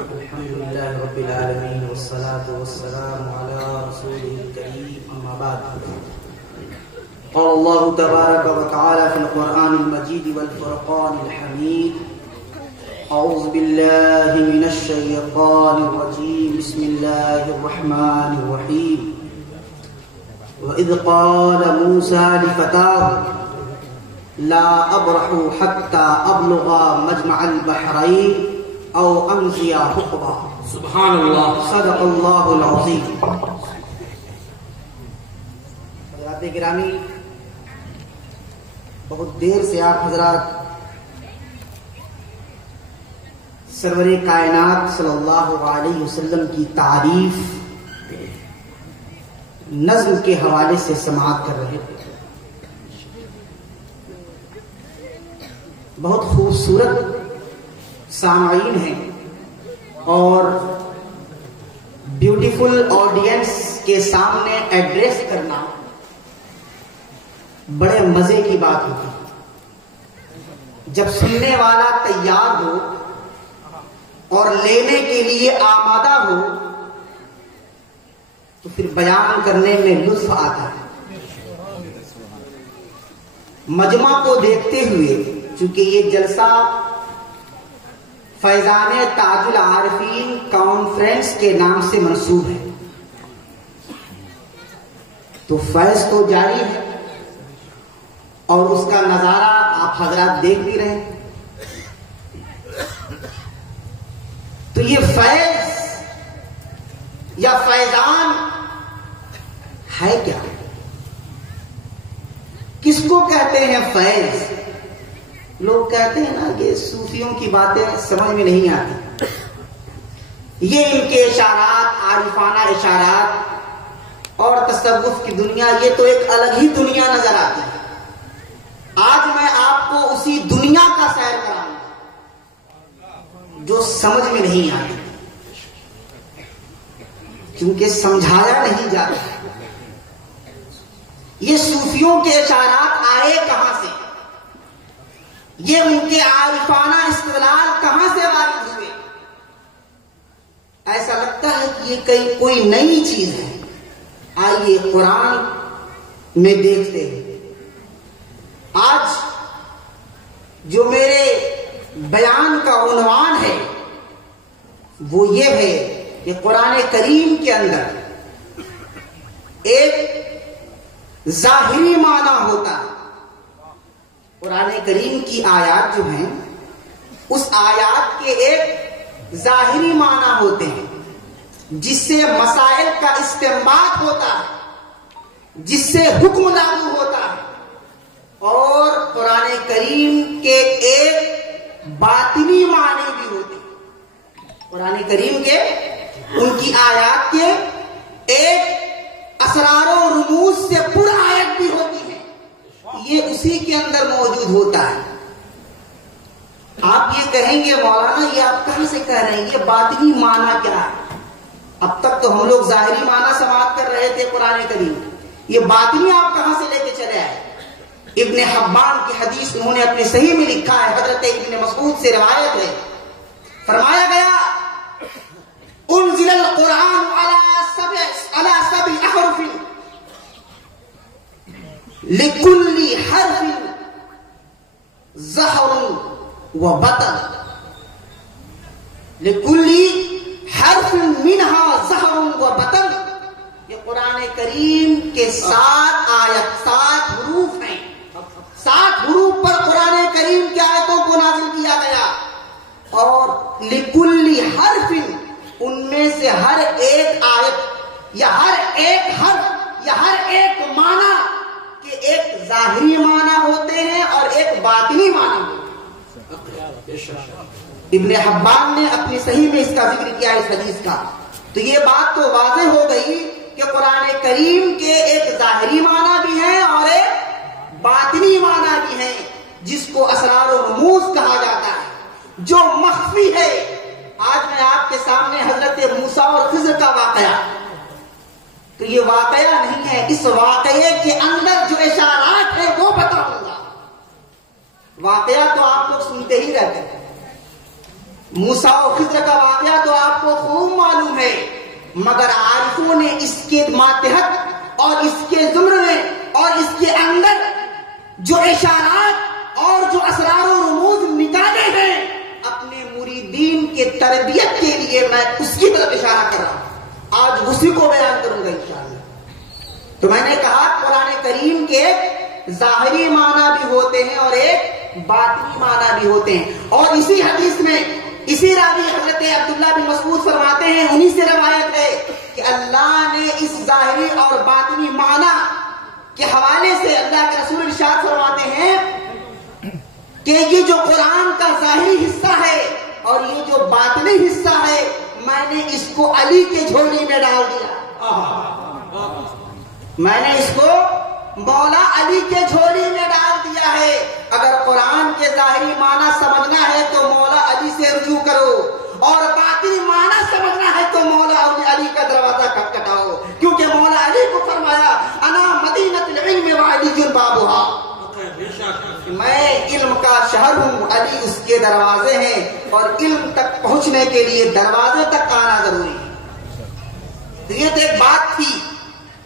الحمد لله رب العالمين والصلاة والسلام على رسوله الكريم أما بعد. قال الله تبارك وتعالى في القرآن المجيد والفرقان الحميد: أعوذ بالله من الشيطان الرجيم بسم الله الرحمن الرحيم. وإذ قال موسى لفتاه لا أبرح حتى أبلغ مجمع البحرين او امضي حقبا. سبحان اللہ. صدق اللہ العظیم. حضرات گرامی، بہت دیر سے آپ حضرات سرور کائنات صلی اللہ علیہ وسلم کی تعریف نظم کے حوالے سے سماعت کر رہے تھے. بہت خوبصورت سامعین ہیں اور بیوٹیفل آڈینس کے سامنے ایڈریس کرنا بڑے مزے کی بات ہوتی ہے. جب سننے والا تیار ہو اور لینے کے لیے آمادہ ہو تو پھر بیان کرنے میں لطف آتا ہے. مجمع کو دیکھتے ہوئے چونکہ یہ جلسہ فیضان تاج العارفین کانفرنس کے نام سے منسوب ہے تو فیض تو جاری ہے اور اس کا نظارہ آپ حضرات دیکھ بھی رہے ہیں. تو یہ فیض یا فیضان ہے کیا؟ کس کو کہتے ہیں فیض؟ لوگ کہتے ہیں نا کہ صوفیوں کی باتیں سمجھ میں نہیں آتی. یہ ان کے اشارات، عارفانہ اشارات اور تصوف کی دنیا، یہ تو ایک الگ ہی دنیا نظر آتی ہے. آج میں آپ کو اسی دنیا کا سیر کراؤں گا جو سمجھ میں نہیں آتی کیونکہ سمجھایا نہیں جاتا. یہ صوفیوں کے اشارات آئے کہاں سے؟ یہ ان کے عارفانہ استدلال کہاں سے وارد ہوئے؟ ایسا لگتا ہے کہ یہ کوئی نئی چیز ہے. آئیے قرآن میں دیکھتے ہیں. آج جو میرے بیان کا عنوان ہے وہ یہ ہے کہ قرآن کریم کے اندر ایک ظاہری معنی ہوتا ہے. قرآن کریم کی آیات جو ہیں اس آیات کے ایک ظاہری معنی ہوتے ہیں جس سے مسائل کا استنباط ہوتا ہے، جس سے حکم لاگو ہوتا ہے. اور قرآن کریم کے ایک باطنی معنی بھی ہوتے ہیں. قرآن کریم کے ان کی آیات کے ایک اسرار و رموز سے پر آیت بھی ہوتی ہے. یہ اسی کے اندر موجود ہوتا ہے. آپ یہ کہیں گے مولانا یہ آپ کہاں سے کہہ رہے ہیں، یہ باطنی معنی کیا ہے؟ اب تک تو ہم لوگ ظاہری معنی سماعت کر رہے تھے قرآن کریم، یہ باطنی آپ کہاں سے لے کے چلے آئے؟ ابن حبان کی حدیث انہوں نے اپنے صحیح میں لکھا ہے، حضرت ابن مسعود سے روایت ہے، فرمایا گیا انزل القرآن علی سبع احرف لِكُلِّ حرف ظہر و بطن. لِكُلِّ حرف منہا ظہر و بطن. یہ قرآن کریم کے 7 آیت، 7 حروف ہیں. 7 حروف پر قرآن کریم کی آیتوں کو نازل کیا گیا اور لِكُلِّ حرف، ان میں سے ہر ایک آیت یا ہر ایک حرف یا ہر ایک معنی ایک ظاہری معنی ہوتے ہیں اور ایک باطنی معنی ہوتے ہیں. ابن حبان نے اپنی صحیح میں اس کا ذکر کیا اس حدیث کا. تو یہ بات تو واضح ہو گئی کہ قرآن کریم کے ایک ظاہری معنی بھی ہیں اور ایک باطنی معنی بھی ہیں جس کو اسرار و رموز کہا جاتا ہے، جو مخفی ہے. آج میں آپ کے سامنے حضرت موسیٰ اور خضر کا واقعہ، تو یہ واقعہ نہیں ہے، اس واقعے کے اندر جو اشارات ہیں وہ بتاؤں گا. واقعہ تو آپ لوگ سنتے ہی رہتے ہیں. موسیٰ و خضر کا واقعہ تو آپ کو خوب معلوم ہے، مگر عارفوں نے اس کے ماتحت اور اس کے زمر میں اور اس کے اندر جو اشارات اور جو اسرار و رموز نکالے ہیں اپنے مریدین کے تربیت کے لیے، میں اس کی طرف اشارہ کر رہا ہوں، آج اسی کو بیان کروں گا انشاءاللہ۔ تو میں نے کہا قرآن کریم کے ظاہری معنی بھی ہوتے ہیں اور ایک باطنی معنی بھی ہوتے ہیں، اور اسی حدیث میں اسی راوی حضرت عبداللہ بن مسعود فرماتے ہیں، انہی سے روایت ہے کہ اللہ نے اس ظاہری اور باطنی معنی کے حوالے سے اللہ کے رسول ارشاد فرماتے ہیں کہ یہ جو قرآن کا ظاہری حصہ ہے اور یہ جو باطنی حصہ ہے، میں نے اس کو علی کے جھولی میں ڈال دیا، میں نے اس کو مولا علی کے جھولی میں ڈال دیا ہے۔ اگر قرآن کے ظاہری معنی سمجھنا ہے تو مولا علی سے رجوع کرو، اور باطنی معنی سمجھنا ہے تو مولا علی کا دروازہ کھٹکھٹاؤ، کیونکہ مولا علی کو فرمایا انا مدینۃ العلم وعلی بابھا، میں علم کا شہر ہوں، علی اس کے دروازے ہیں، اور علم تک پہنچنے کے لیے دروازے تک آنا ضروری ہے۔ تو یہ تو ایک بات تھی۔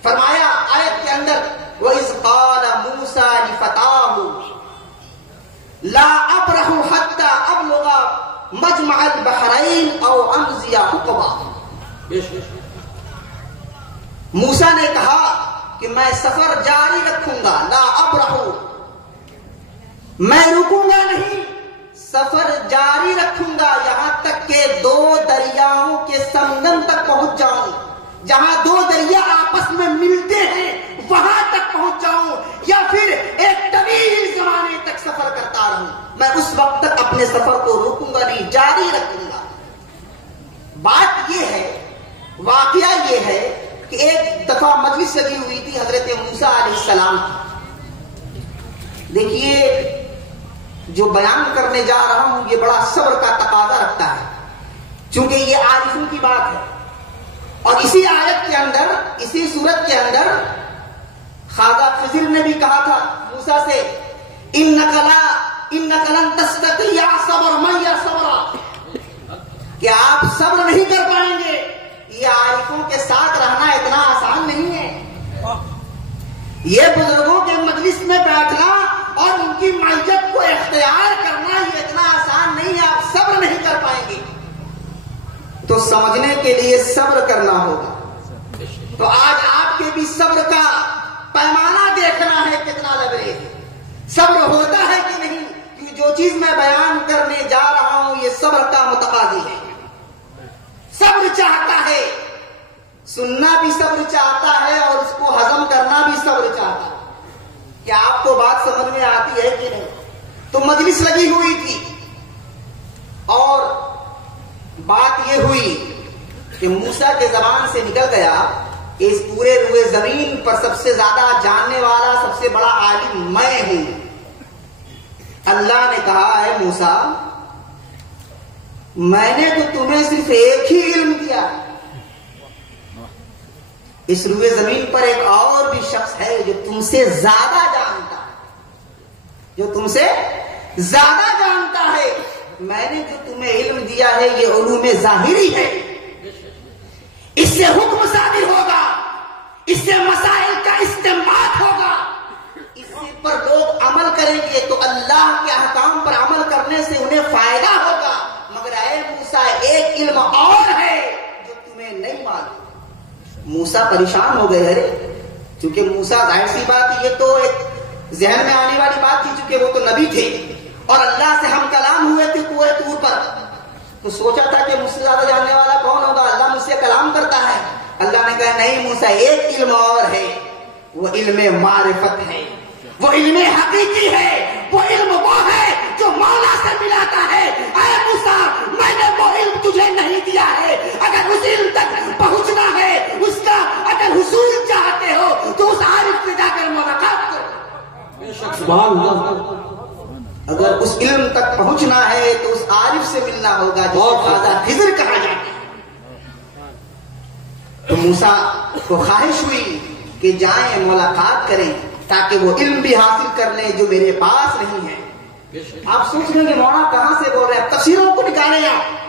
فرمایا آیت کے اندر وَإِذْ قَالَ مُوسَى لِفَتَاهُ لَا أَبْرَحُ حَتَّى أَبْلُغَ مَجْمَعَ الْبَحْرَيْنِ أَوْ أَمْضِيَ حُقُبًا، موسیٰ نے کہا کہ میں سفر جاری رکھوں گا، لا ابرح، میں رکوں گا نہیں، سفر جاری رکھوں گا یہاں تک کہ دو دریاؤں کے سنگم تک پہنچ جاؤں، جہاں دو دریا آپس میں ملتے ہیں وہاں تک پہنچ جاؤں، یا پھر ایک طویل زمانے تک سفر کرتا رہوں، میں اس وقت تک اپنے سفر کو روکوں گا نہیں، جاری رکھوں گا۔ بات یہ ہے، واقعہ یہ ہے کہ ایک دفعہ مجلس لگی ہوئی تھی حضرت موسیٰ علیہ السلام کی۔ دیکھیے جو بیان کرنے جا رہا ہوں یہ بڑا صبر کا تقاضا رکھتا ہے، چونکہ یہ عارفوں کی بات ہے، اور اسی آیت کے اندر، اسی صورت کے اندر خواجہ خضر نے بھی کہا تھا موسیٰ سے انک لن تستطیع صبر معی صبرا، کہ آپ صبر نہیں کر پائیں گے، یہ عارفوں کے ساتھ رہنا اتنا آسان نہیں ہے، یہ بزرگوں کے مجلس میں بیٹھنا اور ان کی معیت کو اختیار کرنا یہ اتنا آسان نہیں ہے، آپ صبر نہیں کر پائیں گے، تو سمجھنے کے لیے صبر کرنا ہوگا۔ تو آج آپ کے بھی صبر کا پیمانہ دیکھنا ہے کتنا لگ رہے ہے، صبر ہوتا ہے کہ نہیں، کیونکہ جو چیز میں بیان کرنے جا رہا ہوں یہ صبر کا متقاضی ہے، صبر چاہتا ہے، سننا بھی صبر چاہتا ہے اور اس کو ہضم کرنا بھی صبر چاہتا ہے۔ کیا آپ کو بات سمجھ میں آتی ہے کہ نہیں؟ تو مجلس لگی ہوئی تھی اور بات یہ ہوئی کہ موسیٰ کے زبان سے نکل گیا کہ اس پورے روئے زمین پر سب سے زیادہ جاننے والا، سب سے بڑا عالم میں ہوں۔ اللہ نے کہا ہے موسیٰ میں نے تو تمہیں صرف ایک ہی علم دیا، اس روئے زمین پر ایک اور بھی شخص ہے جو تم سے زیادہ جانتا ہے، جو تم سے زیادہ جانتا ہے، میں نے جو تمہیں علم دیا ہے یہ علوم ظاہری ہے، اس سے حکم صادر ہوگا، اس سے مسائل کا استنباط ہوگا، اس پر لوگ عمل کریں گے تو اللہ کے احکام پر عمل کرنے سے انہیں فائدہ ہوگا، مگر اے موسیٰ ایک علم اور ہے جو تمہیں نہیں معلوم۔ موسیٰ پریشان ہو گئے، ارے چونکہ موسیٰ ظاہر سی بات یہ تو ایک ذہن میں آنے والی بات تھی، چونکہ وہ تو نبی تھے اور اللہ سے ہم کلام ہوئے تھے کوہ طور پر، تو سوچا تھا کہ مجھ سے زیادہ جاننے والا کون ہوگا، اللہ مجھ سے کلام کرتا ہے۔ اللہ نے کہا نہیں موسیٰ ایک علم اور ہے، وہ علم معرفت ہے، وہ علم حقیقی ہے، وہ علم وہ ہے جو مولا سے ملاتا ہے۔ اے موسیٰ میں نے وہ علم تجھے نہیں دیا ہے، اگر اس علم تک پہنچنا ہے، اس کا اگر حصول چاہتے ہو تو اس عارف سے جا کر ملاقات کرو۔ سبحان اللہ، اگر اس علم تک پہنچنا ہے تو اس عارف سے ملنا ہوگا جسے خواجہ خضر کہا جاتا ہے۔ تو موسیٰ کو خواہش ہوئی کہ جائیں ملاقات کریں تاکہ وہ علم بھی حاصل کر لیں جو میرے پاس نہیں ہے۔ آپ سوچ رہے ہیں کہ مولانا کہاں سے بول رہے ہیں، تفسیروں کو نکالیں آپ،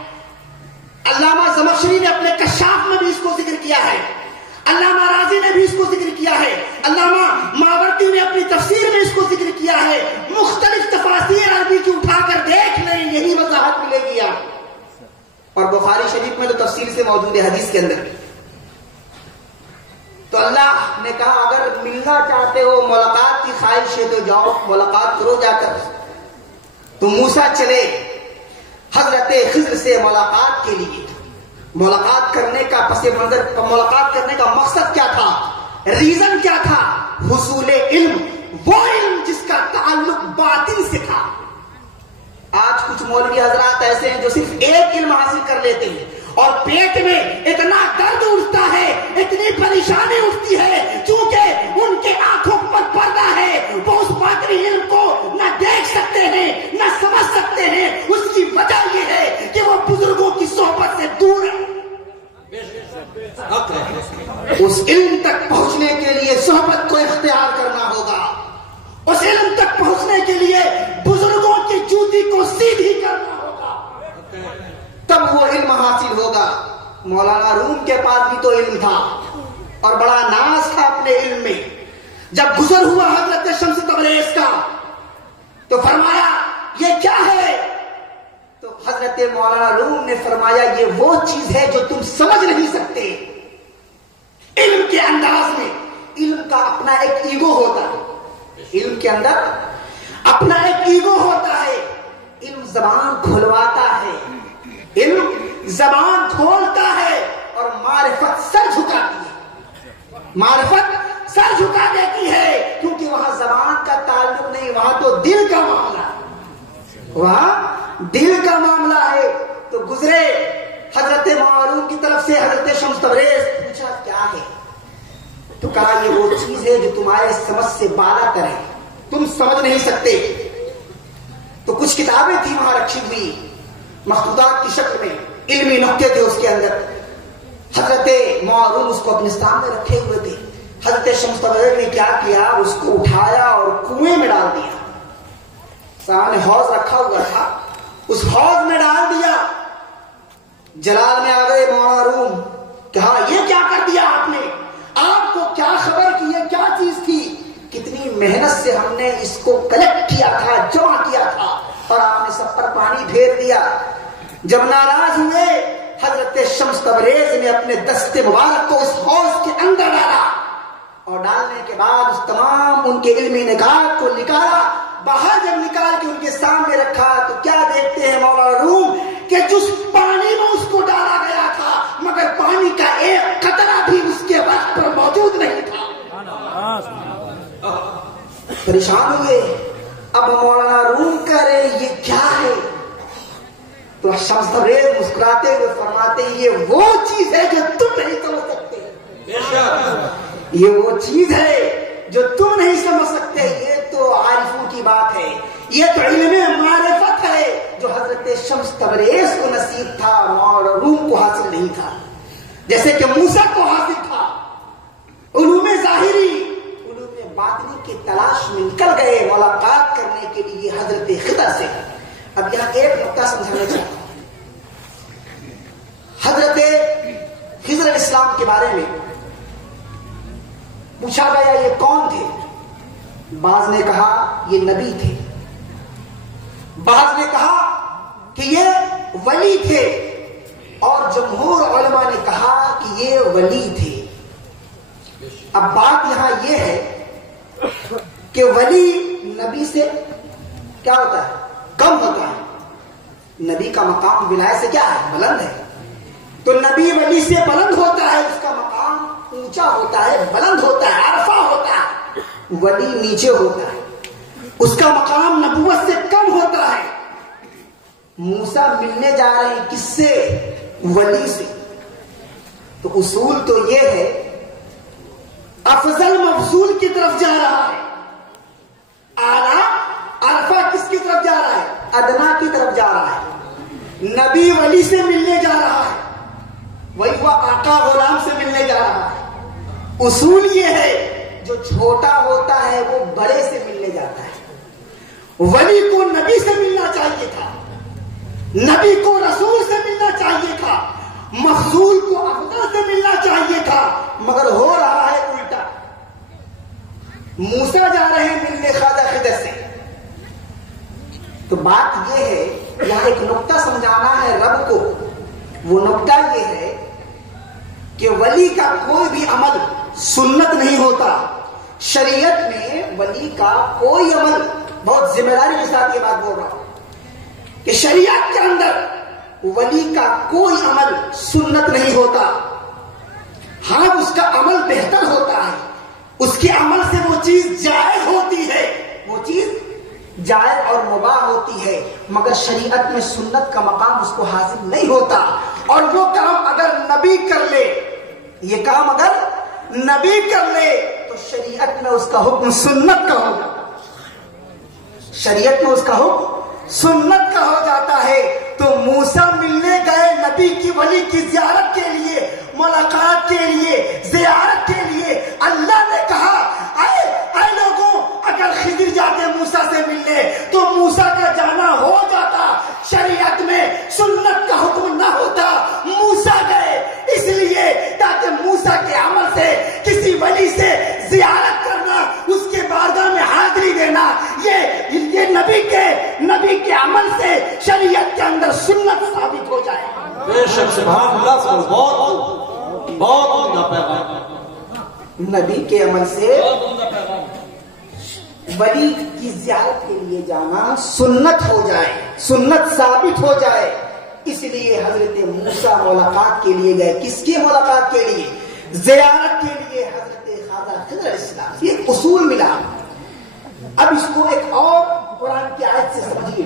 بھی اس کو ذکر کیا ہے، علامہ ماوردی نے اپنی تفسیر میں اس کو ذکر کیا ہے، مختلف تفاسیر عربی کی اٹھا کر دیکھ لیں، یہی وضاحت ملے گی آپ کو۔ اور بخاری شریف میں تو تفصیل سے موجود ہے حدیث کے اندر۔ تو اللہ نے کہا اگر ملنا چاہتے ہو، ملاقات کی خواہش ہے تو جاؤ ملاقات کرو جا کر۔ تو موسیٰ چلے حضرت خضر سے ملاقات کے لیے۔ ملاقات کرنے کا پس منظر، ملاقات کرنے کا مقصد کیا تھا، ریزن کیا تھا؟ حصول علم، وہ علم جس کا تعلق باطن سے تھا۔ آج کچھ مولوی حضرات ایسے ہیں جو صرف ایک علم حاصل کر لیتے ہیں اور پیٹ میں اتنا درد اٹھتا ہے، اتنی پریشانی اٹھتی ہے، چونکہ ان کے آنکھوں پر پردہ ہے، وہ اس باطنی علم کو نہ دیکھ سکتے ہیں نہ سمجھ سکتے ہیں۔ اس کی وجہ یہ ہے کہ وہ بزرگوں کی صحبت سے دور ہیں۔ اس علم تک پہنچنے کے لیے صحبت کو اختیار کرنا ہوگا، اس علم تک پہنچنے کے لیے بزرگوں کی جوتی کو سیدھی کرنا ہوگا، تب وہ علم حاصل ہوگا۔ مولانا روم کے پاس بھی تو علم تھا اور بڑا ناز تھا اپنے علم میں۔ جب گزر ہوا حضرت شمس تبریز کا تو فرمایا یہ کیا ہے؟ تو حضرت مولانا روم نے فرمایا یہ وہ چیز ہے جو تم سمجھ نہیں سکتے۔ علم کے انداز میں، علم کا اپنا ایک ایگو ہوتا ہے، علم کے اندر اپنا ایک ایگو ہوتا ہے۔ علم زبان کھلواتا ہے، علم زبان کھولتا ہے، اور معرفت سر جھکاتی ہے، معرفت سر جھکا دیتی ہے، کیونکہ وہاں زبان کا تعلق نہیں، وہاں تو دل کا معاملہ ہے، وہاں دل کا معاملہ ہے۔ تو گزرے حضرت معروف کی طرف سے حضرت شمس تبریز، پوچھا کیا ہے؟ تو کہا یہ وہ چیز ہے جو تمہارے سمجھ سے بالا تر ہے، تم سمجھ نہیں سکتے۔ تو کچھ کتابیں تھی وہاں رکھی ہوئی مخطوطات کی شکل میں، علمی نقطے تھے اس کے اندر۔ حضرت معروف اس کو اپنے سامنے رکھے ہوئے تھے۔ حضرت شمس تبریز نے کیا کیا، اس کو اٹھایا اور کنویں میں ڈال دیا۔ سامنے حوض رکھا ہوا تھا، اس حوض میں ڈال دیا۔ جلال میں آ گئے مولانا روم، کہا یہ کیا کر دیا آپ نے؟ آپ کو کیا خبر کہ یہ کیا چیز تھی؟ کتنی محنت سے ہم نے اس کو کلیکٹ کیا تھا، جمع کیا تھا، اور آپ نے سب پر پانی پھیر دیا۔ جب ناراض ہوئے حضرت شمس تبریز نے اپنے دست مبارک کو اس حوض کے اندر ڈالا، اور ڈالنے کے بعد اس تمام ان کے علمی نکات کو نکالا۔ باہر جب نکال کے ان کے سامنے رکھا تو کیا دیکھتے ہیں مولانا روم کہ جس پانی میں اس کو ڈالا گیا تھا مگر پانی کا ایک قطرہ بھی اس کے وقت پر موجود نہیں تھا۔ پریشان ہوئے۔ اب مولانا روم کہہ رہے یہ کیا ہے؟ تو شمس تبریز مسکراتے ہوئے فرماتے ہیں یہ وہ چیز ہے جو تم نہیں سمجھ سکتے، یہ وہ چیز ہے جو تم نہیں سمجھ سکتے۔ یہ تو عارفوں کی بات ہے، یہ تو علم معرفت ہے جو حضرت شمس تبریز کو نصیب تھا، مولانا روم کو حاصل نہیں تھا۔ جیسے کہ موسیٰ کو حاصل تھا علوم ظاہری، علوم باطنی کی تلاش میں نکل گئے ملاقات کرنے کے لیے حضرت خضر سے۔ اب یہاں ایک نقطہ سمجھانا چاہتا ہوں۔ حضرت خضر علیہ السلام کے بارے میں پوچھا گیا یہ کون تھے؟ بعض نے کہا یہ نبی تھے، بعض نے کہا کہ یہ ولی تھے، اور جمہور علماء نے کہا کہ یہ ولی تھے۔ اب بات یہاں یہ ہے کہ ولی نبی سے کیا ہوتا ہے؟ کم ہوتا ہے۔ نبی کا مقام ولایت سے کیا ہے؟ بلند ہے۔ تو نبی ولی سے بلند ہوتا ہے، اس کا مقام اونچا ہوتا ہے، بلند ہوتا ہے، عرفہ ہوتا ہے۔ ولی نیچے ہوتا ہے، اس کا مقام نبوت سے کم ہوتا ہے۔ موسیٰ ملنے جا رہے ہیں کس سے؟ ولی سے۔ تو اصول تو یہ ہے افضل مفضول کی طرف جا رہا ہے، اعلیٰ عرفہ کس کی طرف جا رہا ہے؟ ادنا کی طرف جا رہا ہے۔ نبی ولی سے ملنے جا رہا ہے، وہی وہ آقا غلام سے ملنے جا رہا ہے۔ اصول یہ ہے جو چھوٹا ہوتا ہے وہ بڑے سے ملنے جاتا ہے۔ ولی کو نبی سے ملنا چاہیے تھا، نبی کو رسول سے ملنا چاہیے تھا، مفضول کو افضل سے ملنا چاہیے تھا، مگر ہو رہا ہے الٹا۔ موسیٰ جا رہے ہیں ملنے خواجہ خضر سے. تو بات یہ ہے، یہاں ایک نقطہ سمجھانا ہے رب کو. وہ نقطہ یہ ہے کہ ولی کا کوئی بھی عمل سنت نہیں ہوتا. شریعت میں ولی کا کوئی عمل، بہت ذمہ داری کے ساتھ یہ بات بول رہا ہوں کہ شریعت کے اندر ولی کا کوئی عمل سنت نہیں ہوتا. ہاں اس کا عمل بہتر ہوتا ہے، اس کے عمل سے وہ چیز جائز ہوتی ہے، وہ چیز جائز اور مباح ہوتی ہے، مگر شریعت میں سنت کا مقام اس کو حاصل نہیں ہوتا. اور وہ کام اگر نبی کر لے، یہ کام اگر نبی کر لے تو شریعت میں اس کا حکم سنت کا ہو جاتا ہے. شریعت میں اس کا حکم سنت کا ہو جاتا ہے. تو موسیٰ ملنے گئے نبی کی ولی کی زیارت کے لیے، ملاقات کے لیے، زیارت کے لیے. اللہ نے کہا اے لوگوں، اگر خضر جاتے موسیٰ سے ملنے تو موسیٰ کا جانا ہو جاتا، شریعت میں سنت کا حکم نہ ہوتا. موسیٰ گئے اس لیے تاکہ موسیٰ کے عمل سے کسی ولی سے زیارت کرنا، اس کے بارگاہ میں حاضری دینا، یہ نبی کے عمل سے شریعت کے اندر سنت ثابت ہو جائے. بے شک سبحان اللہ، بہت عمدہ پیغام. نبی کے عمل سے ولی کی زیارت کے لیے جانا سنت ہو جائے، سنت ثابت ہو جائے. اس لیے حضرت موسیٰ ملاقات کے لیے گئے. کس کی ملاقات کے لیے؟ زیارت کے لیے حضرت خواجہ خضر علیہ السلام. یہ ایک اصول ملا. اب اس کو ایک اور قرآن کی آیت سے سمجھیے.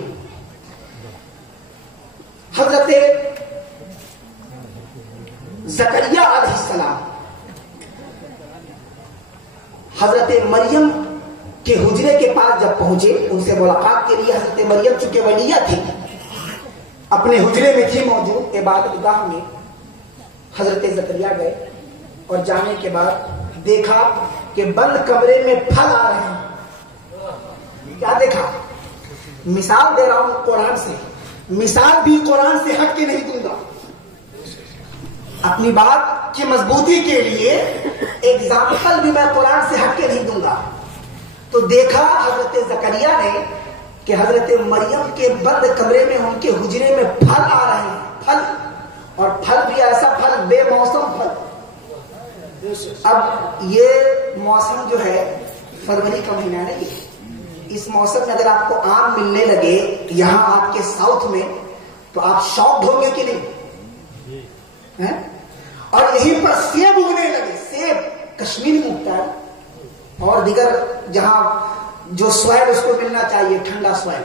حضرت زکریا علیہ السلام حضرت مریم کے حجرے کے پاس جب پہنچے، ان سے ملاقات کے لیے، حضرت مریم چونکہ ولیہ تھی، اپنے حجرے میں تھی موجود عبادت گاہ میں. حضرت زکریا گئے اور جانے کے بعد دیکھا کہ بند کمرے میں پھل آ رہے ہیں. کیا دیکھا؟ مثال دے رہا ہوں قرآن سے، مثال بھی قرآن سے ہٹ کے نہیں دوں گا. اپنی بات کی مضبوطی کے لیے ایگزامپل بھی میں قرآن سے ہٹ کے نہیں دوں گا. تو دیکھا حضرت زکریا نے کہ حضرت مریم کے بند کمرے میں، ان کے حجرے میں پھل آ رہے ہیں. پھل، اور پھل بھی ایسا پھل، بے موسم پھل. اب یہ موسم جو ہے فروری کا مہینہ نہیں ہے. اس موسم میں اگر آپ کو آم ملنے لگے یہاں آپ کے ساؤتھ میں تو آپ شاکڈ ہوں گے کہ نہیں؟ اور یہیں پر سیب اگنے لگے. سیب کشمیر میں اگتا ہے اور دیگر جہاں جو سوائل اس کو ملنا چاہیے ٹھنڈا سوائل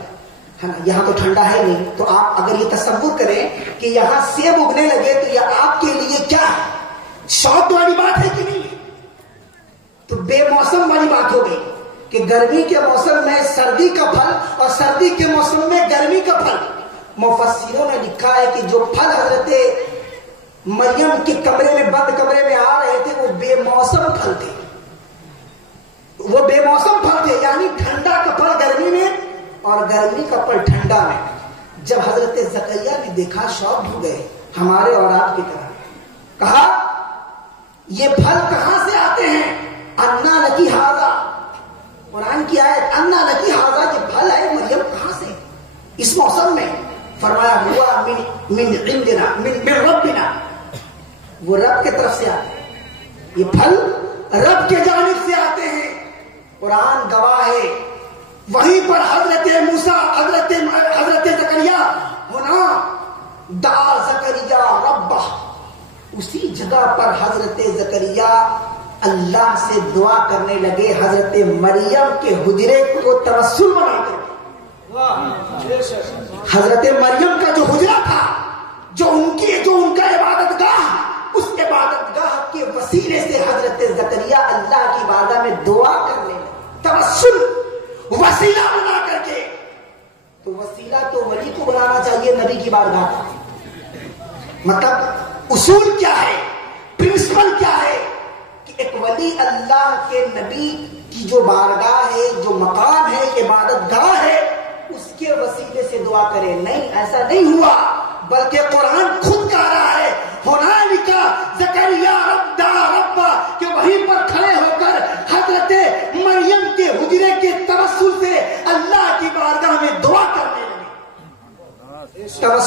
ہے نا، یہاں تو ٹھنڈا ہے نہیں. تو آپ اگر یہ تصور کریں کہ یہاں سیب اگنے لگے تو یہ آپ کے لیے کیا ہے؟ شوق والی بات ہے کہ نہیں؟ تو بے موسم والی بات ہو گئی کہ گرمی کے موسم میں سردی کا پھل اور سردی کے موسم میں گرمی کا پھل. مفسروں نے لکھا ہے کہ جو پھل حضرت مریم کے کمرے میں، بند کمرے میں آ رہے تھے، وہ بے موسم پھل تھے. وہ بے موسم پھل تھے، یعنی ٹھنڈا کا پھل گرمی میں اور گرمی کا پھل ٹھنڈا میں. جب حضرت زکریا نے دیکھا شوق ہو گئے، ہمارے اور آپ کی طرح. کہا یہ پھل کہاں سے آتے ہیں؟ انا لکی ھذا، قرآن کی آیت انا لکی ھذا، یہ پھل ہے مریم کہاں سے اس موسم میں؟ فرمایا ہوا من عندنا من ربنا، وہ رب کے طرف سے آتے ہیں. یہ پھل رب کے جانب سے آتے ہیں. قرآن گواہ ہے. وہیں پر حضرت موسیٰ، حضرت زکریا ہونا دعا زکریا ربہ، اسی جگہ پر حضرت زکریا اللہ سے دعا کرنے لگے حضرت مریم کے حجرے کو توسل بنا کر. حضرت مریم کا جو حجرہ تھا، جو ان کا عبادت گاہ، اس عبادت گاہ کے وسیلے سے حضرت زکریا اللہ کی بارگاہ میں دعا کرنے لگے. توسل وسیلہ بنا کر کے. تو وسیلہ تو ولی کو بنانا چاہیے نبی کی بارگاہ کا. مطلب اصول کیا ہے، پرنسپل کیا ہے کہ ایک ولی اللہ کے نبی کی جو بارگاہ ہے، جو مقام ہے، عبادت گاہ ہے، اس کے وسیلے سے دعا کرے. نہیں، ایسا نہیں ہوا، بلکہ قرآن خود کہہ رہا ہے ہنالک زکریا رب دعا ربا، کہ وہیں پر کھڑے ہو کر حضرت مریم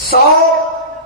100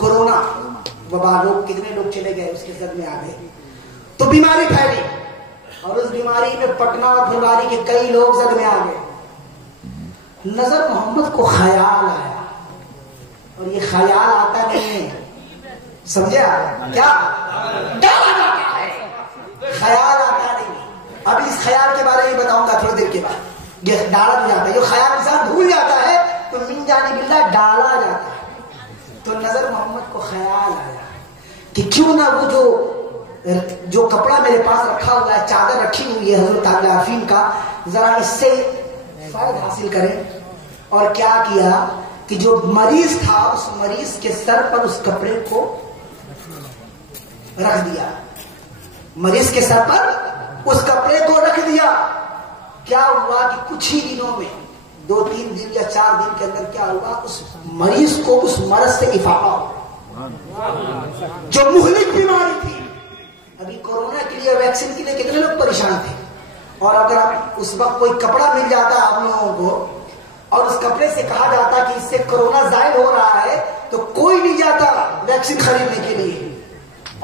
کورونا وبا، لوگ کتنے لوگ چلے گئے، اس کے صدمے آ گئے تو بیماری پھیلی، اور اس بیماری میں پٹنہ اور پھلواری کے کئی لوگ صدمے آ گئے. نظر محمد کو خیال آیا، اور یہ خیال آتا نہیں ہے، سمجھا کیا؟ ڈالا جاتا ہے، خیال آتا نہیں. ابھی اس خیال کے بارے میں بتاؤں گا تھوڑی دیر کے بعد. یہ ڈالا جو جاتا ہے، جو خیال انسان بھول جاتا ہے تو من جانب اللہ ڈالا جاتا ہے. تو نظر محمد کو خیال آیا کہ کیوں نہ وہ جو کپڑا میرے پاس رکھا ہوا ہے، چادر رکھی ہوئی ہے حضرت تاج عارفین کا، ذرا اس سے فائدہ حاصل کریں. اور کیا کیا کہ جو مریض تھا اس مریض کے سر پر اس کپڑے کو رکھ دیا. مریض کے سر پر اس کپڑے کو رکھ دیا. کیا ہوا کہ کچھ ہی دنوں میں، 2-3 دن یا 4 دن کے اندر کیا ہوا، اس مریض کو اس مرض سے افاقہ ہوا جو مہلک بیماری تھی. ابھی کورونا کے لیے، ویکسین کے لیے کتنے لوگ پریشان تھے، اور اگر اس وقت کوئی کپڑا مل جاتا آپ لوگوں کو اور اس کپڑے سے کہا جاتا کہ اس سے کورونا ظاہر ہو رہا ہے، تو کوئی نہیں جاتا ویکسین خریدنے کے لیے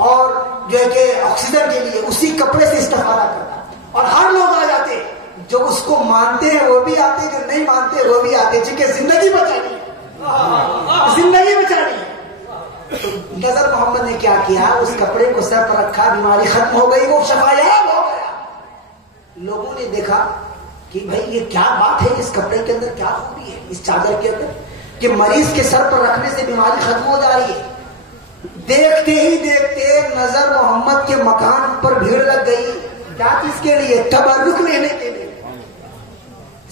اور جو ہے کہ آکسیجن کے لیے اسی کپڑے سے استفادہ کرتا. اور ہر لوگ آ جاتے، جو اس کو مانتے ہیں وہ بھی آتے، جو نہیں مانتے وہ بھی آتے، چونکہ زندگی بچانی ہے، زندگی بچانی ہے. تو نظر محمد نے کیا کیا، اس کپڑے کو سر پر رکھا، بیماری ختم ہو گئی، وہ شفایاب ہو گیا. لوگوں نے دیکھا کہ بھائی یہ کیا بات ہے، اس کپڑے کے اندر کیا خوبی ہے، اس چادر کے اندر کہ مریض کے سر پر رکھنے سے بیماری ختم ہو جا رہی ہے. دیکھتے ہی دیکھتے نظر محمد کے مکان پر بھیڑ لگ گئی. کیا چیز کے لیے؟ تبرک لینے کے لیے.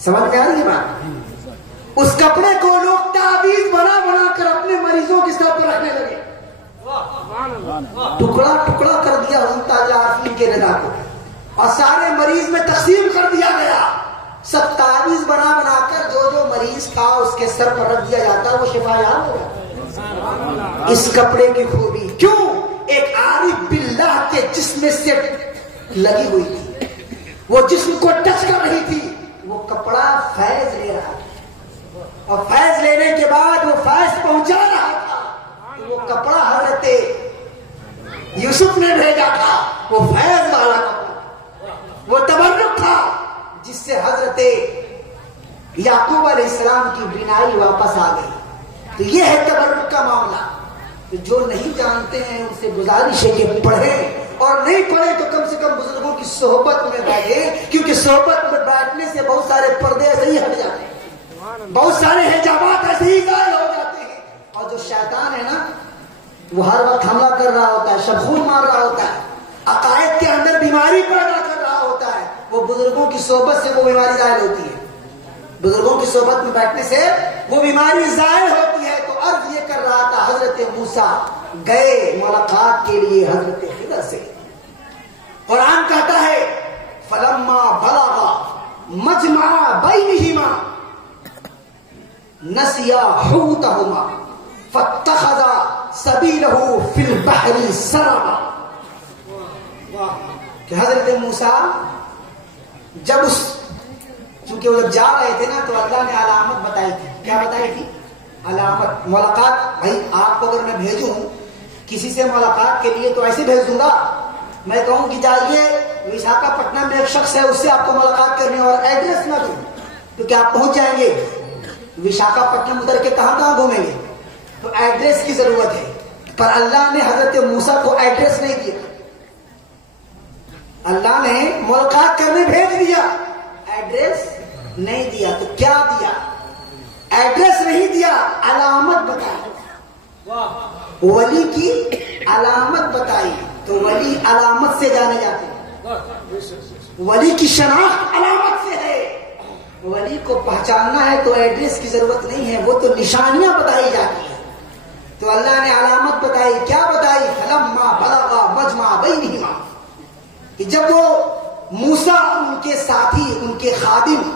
سمجھ میں آ رہی ہے بات؟ اس کپڑے کو لوگ تعویذ بنا بنا کر اپنے مریضوں کے سر پر رکھنے لگے. ٹکڑا ٹکڑا کر دیا حضرت تاج عارفین کے رضا کو، اور سارے مریض میں تقسیم کر دیا گیا. سب تعویذ بنا بنا کر جو مریض تھا اس کے سر پر رکھ دیا جاتا، وہ شفایاب ہو جاتا. اس کپڑے کی خوبی کیوں؟ ایک عارف باللہ کے جسم سے لگی ہوئی تھی، وہ جسم کو ٹچ کر رہی تھی. وہ کپڑا فیض لے رہا تھا، اور فیض لینے کے بعد وہ فیض پہنچا رہا تھا. وہ کپڑا حضرت یوسف نے بھیجا تھا، وہ فیض والا کپڑا، وہ تبرک تھا جس سے حضرت یعقوب علیہ السلام کی بینائی واپس آ گئی. تو یہ ہے تبرک کا معاملہ. تو جو نہیں جانتے ہیں ان سے گزارش ہے کہ پڑھیں، اور نہیں پڑھے تو کم سے کم بزرگوں کی صحبت میں بیٹھیں، کیونکہ صحبت میں بیٹھنے سے بہت سارے پردے ایسے ہی ہٹ جاتے ہیں، بہت سارے حجابات ایسے ہی ظاہر ہو جاتے ہیں. اور جو شیطان ہے نا، وہ ہر وقت حملہ کر رہا ہوتا ہے، شبخون مار رہا ہوتا ہے، عقائد کے اندر بیماری پیدا کر رہا ہوتا ہے. وہ بزرگوں کی صحبت سے وہ بیماری ظاہر ہوتی ہے، بزرگوں کی صحبت میں بیٹھنے سے وہ بیماری ظاہر ہوتی ہے. تو عرض یہ کر رہا تھا، حضرت موسیٰ گئے ملاقات کے لیے حضرت خضر سے. قرآن کہتا ہے فلما بلغ مجمع بینہما نسیا حوتہما فاتخذ سبیلہ فی البحر سربا. کہ حضرت موسیٰ جب چونکہ وہ جب جا رہے تھے نا، تو اللہ نے علامت بتائی تھی. کیا بتائی تھی؟ علامت. ملاقات، بھائی آپ کو اگر میں بھیجوں کسی سے ملاقات کے لیے تو ایسے بھیج دوں گا، میں کہوں کہ جائیے وشاکھاپٹنم میں ایک شخص ہے، اس سے آپ کو ملاقات کرنی ہے، اور ایڈریس نہ دوں تو کیا آپ پہنچ جائیں گے؟ وشاکھاپٹنم اتر کے کہاں کہاں گھومیں گے؟ تو ایڈریس کی ضرورت ہے. پر اللہ نے حضرت موسیٰ کو ایڈریس نہیں دیا، اللہ نے ملاقات کرنے بھیج دیا، ایڈریس نہیں دیا. تو کیا دیا؟ ایڈریس نہیں دیا، علامت بتائی، ولی کی علامت بتائی. تو ولی علامت سے جانے جاتے ہیں، ولی کی شناخت علامت سے ہے. ولی کو پہچاننا ہے تو ایڈریس کی ضرورت نہیں ہے، وہ تو نشانیاں بتائی جاتی ہیں. تو اللہ نے علامت بتائی. کیا بتائی؟ فلما بلغ مجمع بینہما، کہ جب وہ موسیٰ ان کے ساتھی، ان کے خادم،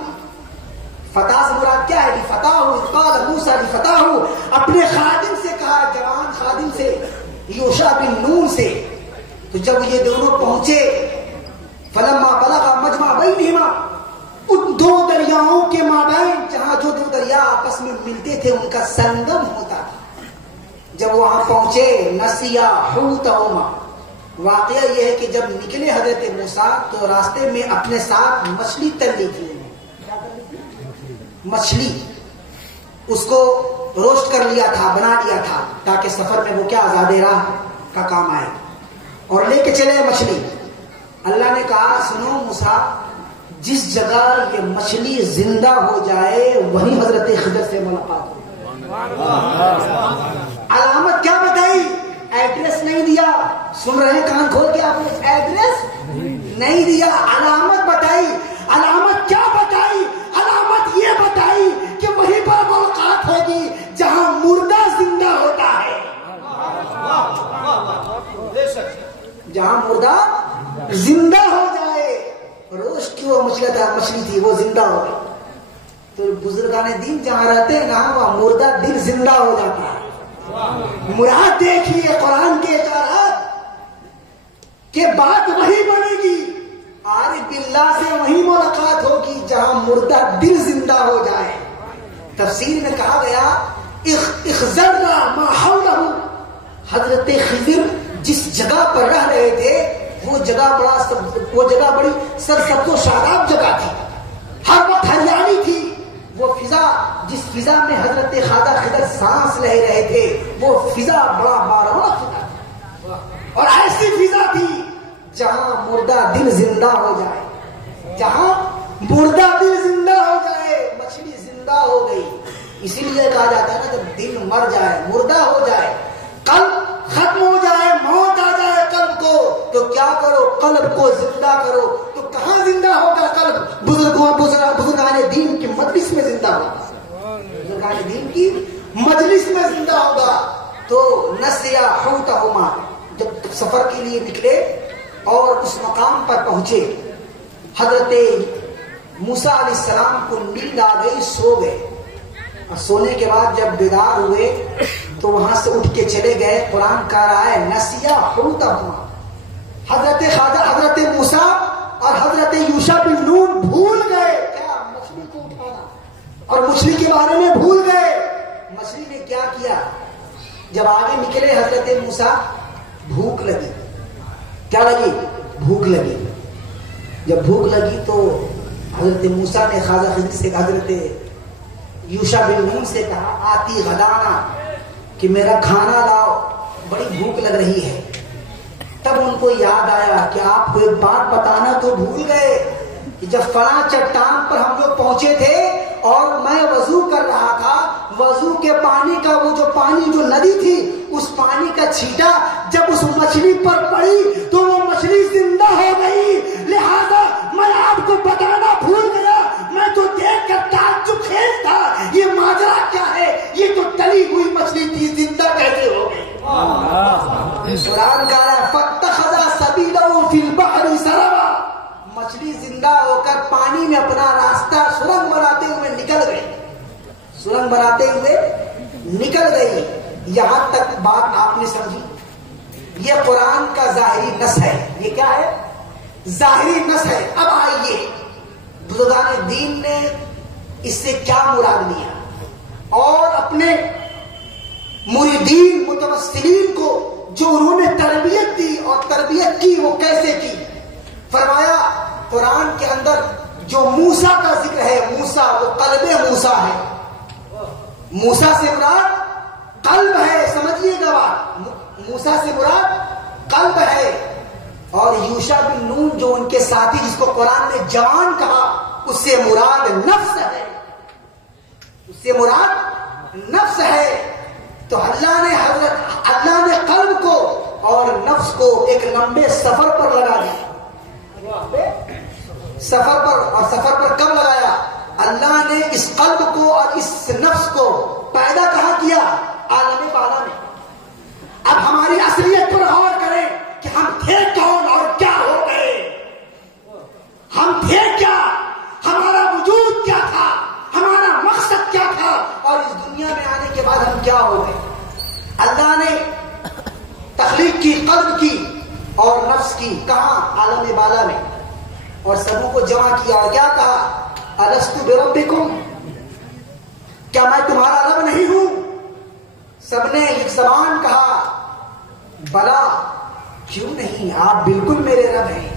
فتح سے مراد کیا ہے؟ فتح قال موسیٰ لفتاہ، اپنے خادم سے کہا، جوان خادم سے، یوشع بن نون سے. تو جب یہ دونوں پہنچے، فلما بلغ مجمع بینہما، ان دو دریاؤں کے مابین، جہاں جو دو دریا آپس میں ملتے تھے ان کا سنگم ہوتا تھا، جب وہاں پہنچے نسیا حوتہما، واقعہ یہ ہے کہ جب نکلے حضرت موسیٰ تو راستے میں اپنے ساتھ مچھلی تل لی تھی، مچھلی اس کو روسٹ کر لیا تھا، بنا لیا تھا تاکہ سفر میں وہ کیا آزاد راہ کا کام آئے، اور لے کے چلے مچھلی۔ اللہ نے کہا سنو موسیٰ، جس جگہ یہ مچھلی زندہ ہو جائے وہیں حضرت خضر سے ملاقات ہو۔ علامت کیا بتائی؟ ایڈریس نہیں دیا، سن رہے ہیں کان کھول کے آپ نے؟ ایڈریس نہیں دیا، علامت بتائی۔ علامت کیا بتائی؟ علامت یہ بتائی کہ وہیں پر ملاقات ہوگی جہاں مردہ زندہ ہوتا ہے، جہاں مردہ زندہ ہو جائے۔ روز کی وہ مچھلی تھی، وہ زندہ ہو گئی۔ تو بزرگان دین جہاں رہتے ہیں نا وہاں مردہ دل زندہ ہو جاتا ہے۔ مراد دیکھیے قرآن کے اشارات کہ بات وہی بنے گی، عارف باللہ سے وہی ملاقات ہوگی جہاں مردہ دل زندہ ہو جائے۔ تفسیر میں کہا گیا اخزرنا ما حولہ، حضرت خضر جس جگہ پر رہ رہے تھے وہ جگہ بڑی سرسبز و شاداب جگہ تھی، ہر وقت ہریالی تھی۔ وہ فضا جس فضا میں حضرت خواجہ خضر سانس لے رہے تھے وہ فضا بڑا بارونق فضا تھی، اور ایسی فضا تھی جہاں مردہ دل زندہ ہو جائے، جہاں مردہ دل زندہ ہو جائے۔ مچھلی زندہ ہو گئی، اسی لیے کہا جاتا ہے نا جب دل مر جائے، مردہ ہو جائے، قلب ختم ہو جائے، موت آ جائے قلب کو، تو کیا کرو؟ قلب کو زندہ کرو۔ تو کہاں زندہ ہوگا قلب؟ بزرگان دین کی مجلس میں زندہ ہوگا، بزرگان دین کی مجلس میں زندہ ہوگا۔ تو نسیا حوتہما، جب سفر کے لیے نکلے اور اس مقام پر پہنچے، حضرت موسیٰ علیہ السلام کو نیند آ گئی، سو گئے، اور سونے کے بعد جب بیدار ہوئے تو وہاں سے اٹھ کے چلے گئے۔ قرآن کہہ رہا ہے نسیا حوتہما، حضرت موسیٰ اور حضرت یوشع بن نون بھول گئے کیا؟ مچھلی کو اٹھانا، اور مچھلی کے بارے میں بھول گئے۔ مچھلی نے کیا کیا؟ جب آگے نکلے حضرت موسیٰ، بھوک لگی، کیا لگی؟ بھوک لگی۔ جب بھوک لگی تو حضرت موسیٰ نے خواجہ خضر سے، حضرت یوشع بن نون سے کہا آتی غدانا، کہ میرا کھانا لاؤ، بڑی بھوک لگ رہی ہے۔ تب ان کو یاد آیا کہ آپ کو ایک بات بتانا تو بھول گئے کہ جب فلاں چٹان پر ہم لوگ پہنچے تھے اور میں وضو کر رہا تھا، وضو کے پانی کا وہ جو پانی جو ندی تھی اس پانی کا چھینٹا جب اس مچھلی پر پڑی تو وہ مچھلی زندہ ہو گئی، لہذا میں آپ کو بتانا بھول گیا۔ میں تو دیکھ کر تعجب خیز تھا، یہ ماجرا کیا ہے؟ یہ تو تلی ہوئی مچھلی تھی، زندہ کیسے ہو گئی؟ قرآن کہہ رہا ہے فاتخذ سبیلہ فی البحر سربا، مچھلی زندہ ہو کر پانی میں اپنا راستہ سرنگ بناتے ہوئے نکل گئی، سرنگ بناتے ہوئے نکل گئی۔ یہاں تک بات آپ نے سمجھی؟ یہ قرآن کا ظاہری نص ہے۔ یہ کیا ہے؟ ظاہری نص ہے۔ اب آئیے بزرگان دین نے اس سے کیا مراد لیا اور اپنے مریدین متوسلین کو جو انہوں نے تربیت دی اور تربیت کی وہ کیسے کی؟ فرمایا قرآن کے اندر جو موسیٰ کا ذکر ہے، موسیٰ وہ قلب موسیٰ ہے، موسیٰ سے مراد قلب ہے، سمجھیے گا بات، موسیٰ سے مراد قلب ہے، اور یوشع بن نون جو ان کے ساتھی جس کو قرآن نے جوان کہا اس سے مراد نفس ہے، اس سے مراد نفس ہے۔ تو اللہ نے قلب کو اور نفس کو ایک لمبے سفر پر لگا دیا، سفر پر، اور سفر پر کب لگایا؟ اللہ نے اس قلب کو اور اس نفس کو پیدا کہاں کیا؟ عالم بالا میں۔ اب ہماری اصلیت پر غور کریں کہ ہم تھے کون اور کیا ہو گئے؟ ہم تھے کیا؟ ہمارا وجود کیا تھا؟ ہمارا مقصد کیا تھا؟ اور اس دنیا میں آنے کے بعد ہم کیا ہو گئے؟ اللہ نے تخلیق کی، قلب کی اور نفس کی، کہاں؟ عالم بالا میں، اور سبوں کو جمع کیا اور کیا کہا؟ الستو بربکم، کیا میں تمہارا رب نہیں ہوں؟ سب نے ایک زبان کہا بلا کیوں نہیں، آپ بالکل میرے رب ہیں۔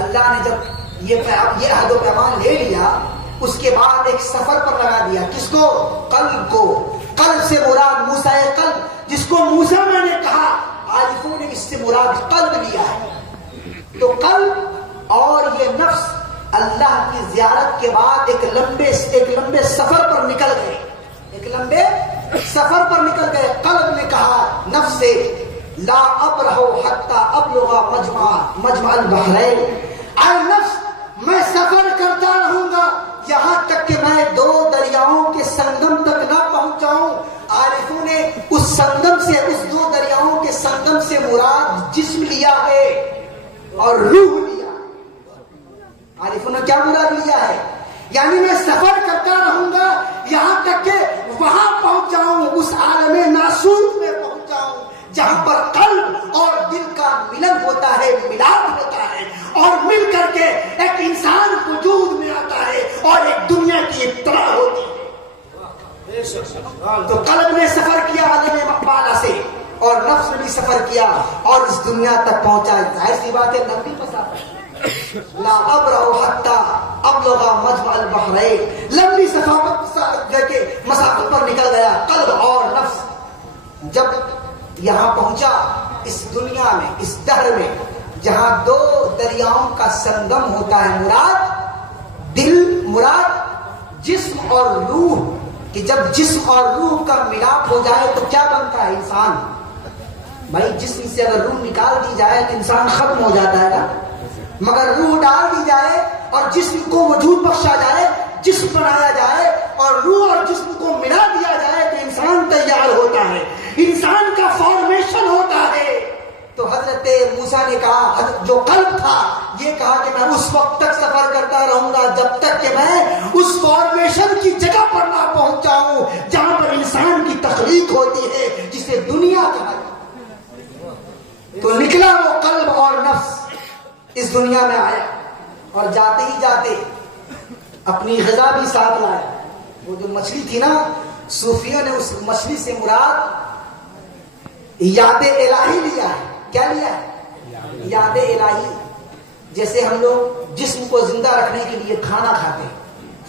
اللہ نے جب یہ عہد و پیمان لے لیا، اس کے بعد ایک سفر پر لگا دیا۔ کس کو؟ قلب کو۔ قلب سے مراد موسیٰ قلب، جس کو موسیٰ میں نے کہا، عارفوں نے اس سے مراد قلب لیا ہے۔ تو قلب اور یہ نفس اللہ کی زیارت کے بعد ایک لمبے سفر پر نکل گئے، قلب نے کہا نفس سے لا ابرح حتی ابلغ مجمع البحرین، اے نفس میں سفر کرتا رہوں گا یہاں تک کہ میں دو دریاؤں کے سنگم تک نہ پہنچ جاؤں۔ عارفوں نے اس سنگم سے، اس دو دریاؤں کے سنگم سے مراد جسم لیا ہے اور روح لیا۔ عارفوں نے کیا مراد لیا ہے؟ یعنی میں سفر کرتا رہوں گا یہاں تک کہ وہاں پہنچ جاؤں، اس عالم ناسوت میں پہنچ جاؤں جہاں پر قلب اور دل کا ملن ہوتا ہے، ملاپ ہوتا ہے، اور مل کر کے ایک انسان وجود میں آتا ہے اور ایک دنیا کی ابتدا ہوتی ہے۔ تو قلب نے سفر کیا عالم بالا سے، اور نفس نے بھی سفر کیا اور اس دنیا تک پہنچا۔ ظاہر سی بات ہے لمبی مسافت، لا ابرح حتی ابلغ مجمع البحرین، لمبی مسافت پر نکل گیا قلب اور نفس۔ جب یہاں پہنچا اس دنیا میں، اس دہر میں جہاں دو دریاؤں کا سنگم ہوتا ہے، مراد دل، مراد جسم اور روح، کہ جب جسم اور روح کا ملاپ ہو جائے تو کیا بنتا ہے انسان؟ بھائی جسم سے اگر روح نکال دی جائے تو انسان ختم ہو جاتا ہے نا، مگر روح ڈال دی جائے اور جسم کو وجود بخشا جائے، جسم بنایا جائے اور روح اور جسم کو ملا دیا جائے تو انسان تیار ہوتا ہے، انسان کا فارمیشن ہوتا ہے۔ تو حضرت موسیٰ نے کہا، جو قلب تھا یہ کہا کہ میں اس وقت تک سفر کرتا رہوں گا جب تک کہ میں اس فارمیشن کی جگہ پر نہ پہنچ جاؤں جہاں پر انسان کی تخلیق ہوتی ہے، جسے دنیا کہا جاتا۔ تو نکلا وہ قلب اور نفس اس دنیا میں آیا، اور جاتے ہی جاتے اپنی غذا بھی ساتھ لایا۔ وہ جو مچھلی تھی نا، صوفیوں نے اس مچھلی سے مراد یاد الہی لیا ہے۔ کیا لیا ہے؟ یاد الہی۔ جیسے ہم لوگ جسم کو زندہ رکھنے کے لیے کھانا کھاتے ہیں،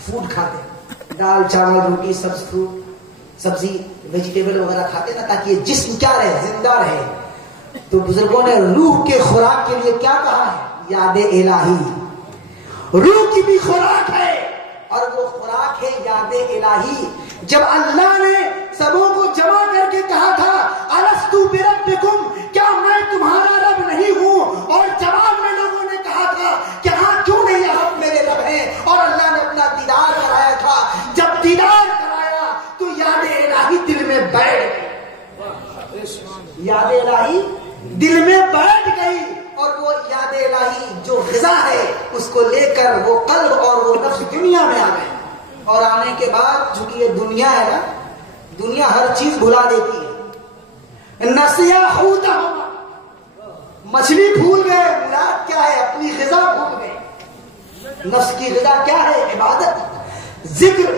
فوڈ کھاتے ہیں، دال چاول روٹی سبزی ویجیٹیبل وغیرہ کھاتے ہیں نا، تاکہ یہ جسم کیا رہے؟ زندہ رہے۔ تو بزرگوں نے روح کے خوراک کے لیے کیا کہا ہے؟ یاد الہی۔ روح کی بھی خوراک ہے اور وہ خوراک ہے یاد الہی۔ جب اللہ نے سبوں کو جمع کر کے کہا تھا الستو بربکم، کیا میں تمہارا رب نہیں ہوں، اور جواب میں لوگوں نے کہا تھا کہ ہاں کیوں نہیں آپ میرے رب ہیں، اور اللہ نے اپنا دیدار کرایا تھا۔ جب دیدار کرایا تو یاد الہی دل میں بیٹھ گئی، یاد الہی دل میں بیٹھ گئی، اور وہ یاد الہی جو غذا ہے اس کو لے کر وہ قلب اور وہ نفس دنیا میں آ گئے۔ اور آنے کے بعد چونکہ یہ دنیا ہے نا، دنیا ہر چیز بھلا دیتی ہے۔ نسیا حوتہما، مچھلی بھول گئے، مراد کیا ہے؟ اپنی غذا بھول گئے۔ نفس کی غذا کیا ہے؟ عبادت، ذکر،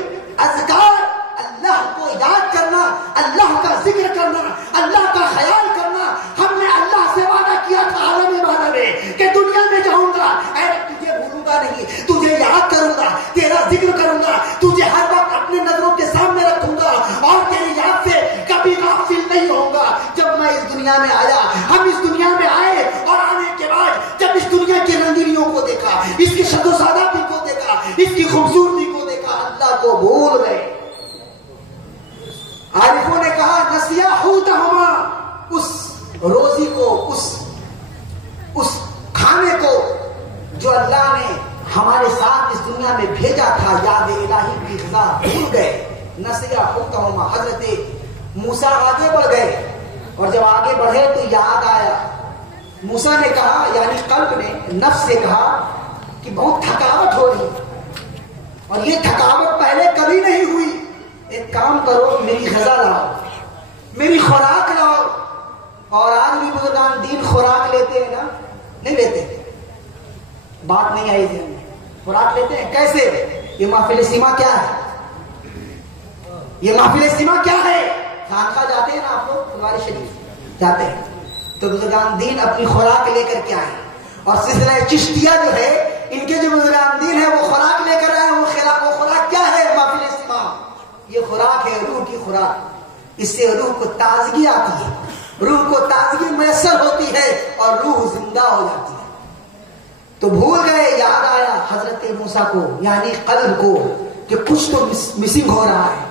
اذکار، اللہ کو یاد کرنا، اللہ کا ذکر کرنا، اللہ کا خیال کرنا۔ ہم نے اللہ سے وعدہ کیا تھا عالم بالا میں کہ دنیا میں جاؤں گا، اے تجھے بھولوں گا نہیں، تجھے یاد کروں گا، تیرا ذکر کروں گا، تجھے ہر وقت اپنے نظروں کے سامنے رکھوں گا، اور تیری یاد سے کبھی غافل نہیں ہوں گا۔ جب میں اس دنیا میں آیا، ہم اس دنیا میں آئے، اور آنے کے بعد جب اس دنیا کی رنگینیوں کو دیکھا، اس کی شد و ساداپی کو دیکھا، اس کی خوبصورتی کو دیکھا، اللہ کو بھول گئے۔ عارفوں نے کہا نسیا حوتہما، اس روزی کو، اس کھانے کو جو اللہ نے ہمارے ساتھ اس دنیا میں بھیجا تھا، یاد الہی کی غذا بھول گئے۔ نسیا حوتہما۔ حضرت موسیٰ آگے بڑھ گئے، اور جب آگے بڑھے تو یاد آیا۔ موسیٰ نے کہا، یعنی قلب نے نفس سے کہا کہ بہت تھکاوٹ ہو رہی، اور یہ تھکاوٹ پہلے کبھی نہیں ہوئی، ایک کام کرو، میری غذا لاؤ، میری خوراک لاؤ۔ اور آج بھی بزرگان دین خوراک لیتے ہیں نا؟ نہیں لیتے، بات نہیں آئی ذہن میں۔ خوراک لیتے ہیں کیسے؟ یہ محفل سیما کیا ہے؟ یہ محفل سیما کیا ہے؟ خانقاہ جاتے ہیں نا آپ لوگ، فلواری شریف جاتے ہیں تو بزرگان دین اپنی خوراک لے کر کے آئے، اور سلسلہ چشتیہ جو ہے ان کے جو بزرگان دین ہے وہ خوراک لے کر آئے. وہ خوراک کیا ہے؟ محفل اجتماع. یہ خوراک ہے روح کی خوراک. اس سے روح کو تازگی آتی ہے، روح کو تازگی میسر ہوتی ہے اور روح زندہ ہو جاتی ہے. تو بھول گئے، یاد آیا حضرت موسیٰ کو یعنی قلب کو کہ کچھ تو مسنگ ہو رہا ہے،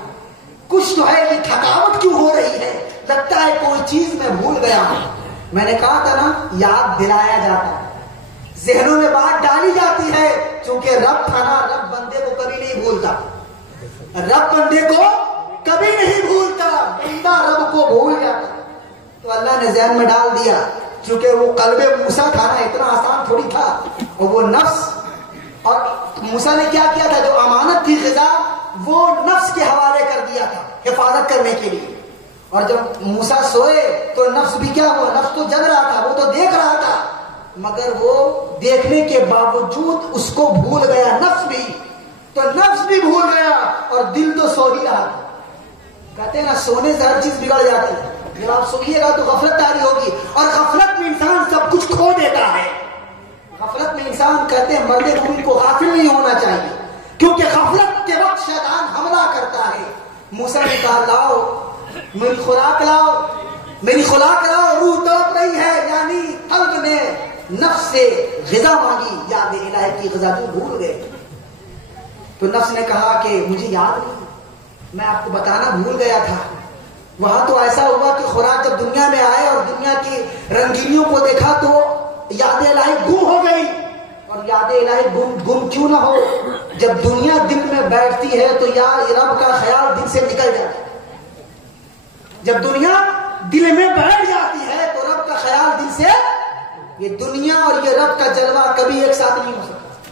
کچھ تو ہے، یہ تھکاوٹ کیوں ہو رہی ہے، لگتا ہے کوئی چیز میں بھول گیا ہوں. میں نے کہا تھا نا یاد دلایا جاتا ہے، ذہنوں میں بات ڈالی جاتی ہے، چونکہ رب تھا نا، رب بندے کو کبھی نہیں بھولتا، رب بندے کو کبھی نہیں بھولتا، بندہ رب کو بھول جاتا. تو اللہ نے ذہن میں ڈال دیا، چونکہ وہ قلب موسیٰ تھا نا، اتنا آسان تھوڑی تھا. اور وہ نفس، اور موسیٰ نے کیا کیا تھا، جو امانت تھی غذا وہ نفس کے حوالے کر دیا تھا حفاظت کرنے کے لیے. اور جب موسیٰ سوئے تو نفس بھی کیا ہوا، نفس تو جگ رہا تھا، وہ تو دیکھ رہا تھا، مگر وہ دیکھنے کے باوجود اس کو بھول گیا. نفس بھی تو نفس بھی بھول گیا اور دل تو سو ہی رہا تھا. کہتے ہیں نا سونے سے ہر چیز بگڑ جاتی ہے. جب آپ سوئیے گا تو غفلت تاری ہوگی، اور غفلت میں انسان سب کچھ کھو دیتا ہے. غفلت میں انسان، کہتے ہیں مرد مومن کو غافل نہیں ہونا چاہیے، کیونکہ غفلت کے وقت شیطان حملہ کرتا ہے. موسیٰ نے کہا لاؤ میری خوراک لاؤ، میری خوراک لاؤ، روح تڑپ رہی ہے. یعنی قلب نے نفس سے غذا مانگی، یاد الہی کی غذا جو بھول گئے. تو نفس نے کہا کہ مجھے یاد نہیں، میں آپ کو بتانا بھول گیا تھا. وہاں تو ایسا ہوا کہ خوراک جب دنیا میں آئے اور دنیا کی رنگینیوں کو دیکھا تو یاد الہی گم ہو گئی. اور یاد الہی گم کیوں نہ ہو، جب دنیا دل میں بیٹھتی ہے تو یاد رب کا خیال دل سے نکل جاتا ہے. جب دنیا دل میں بیٹھ جاتی ہے تو رب کا خیال دل سے، یہ دنیا اور یہ رب کا جلوہ کبھی ایک ساتھ نہیں ہو سکتا.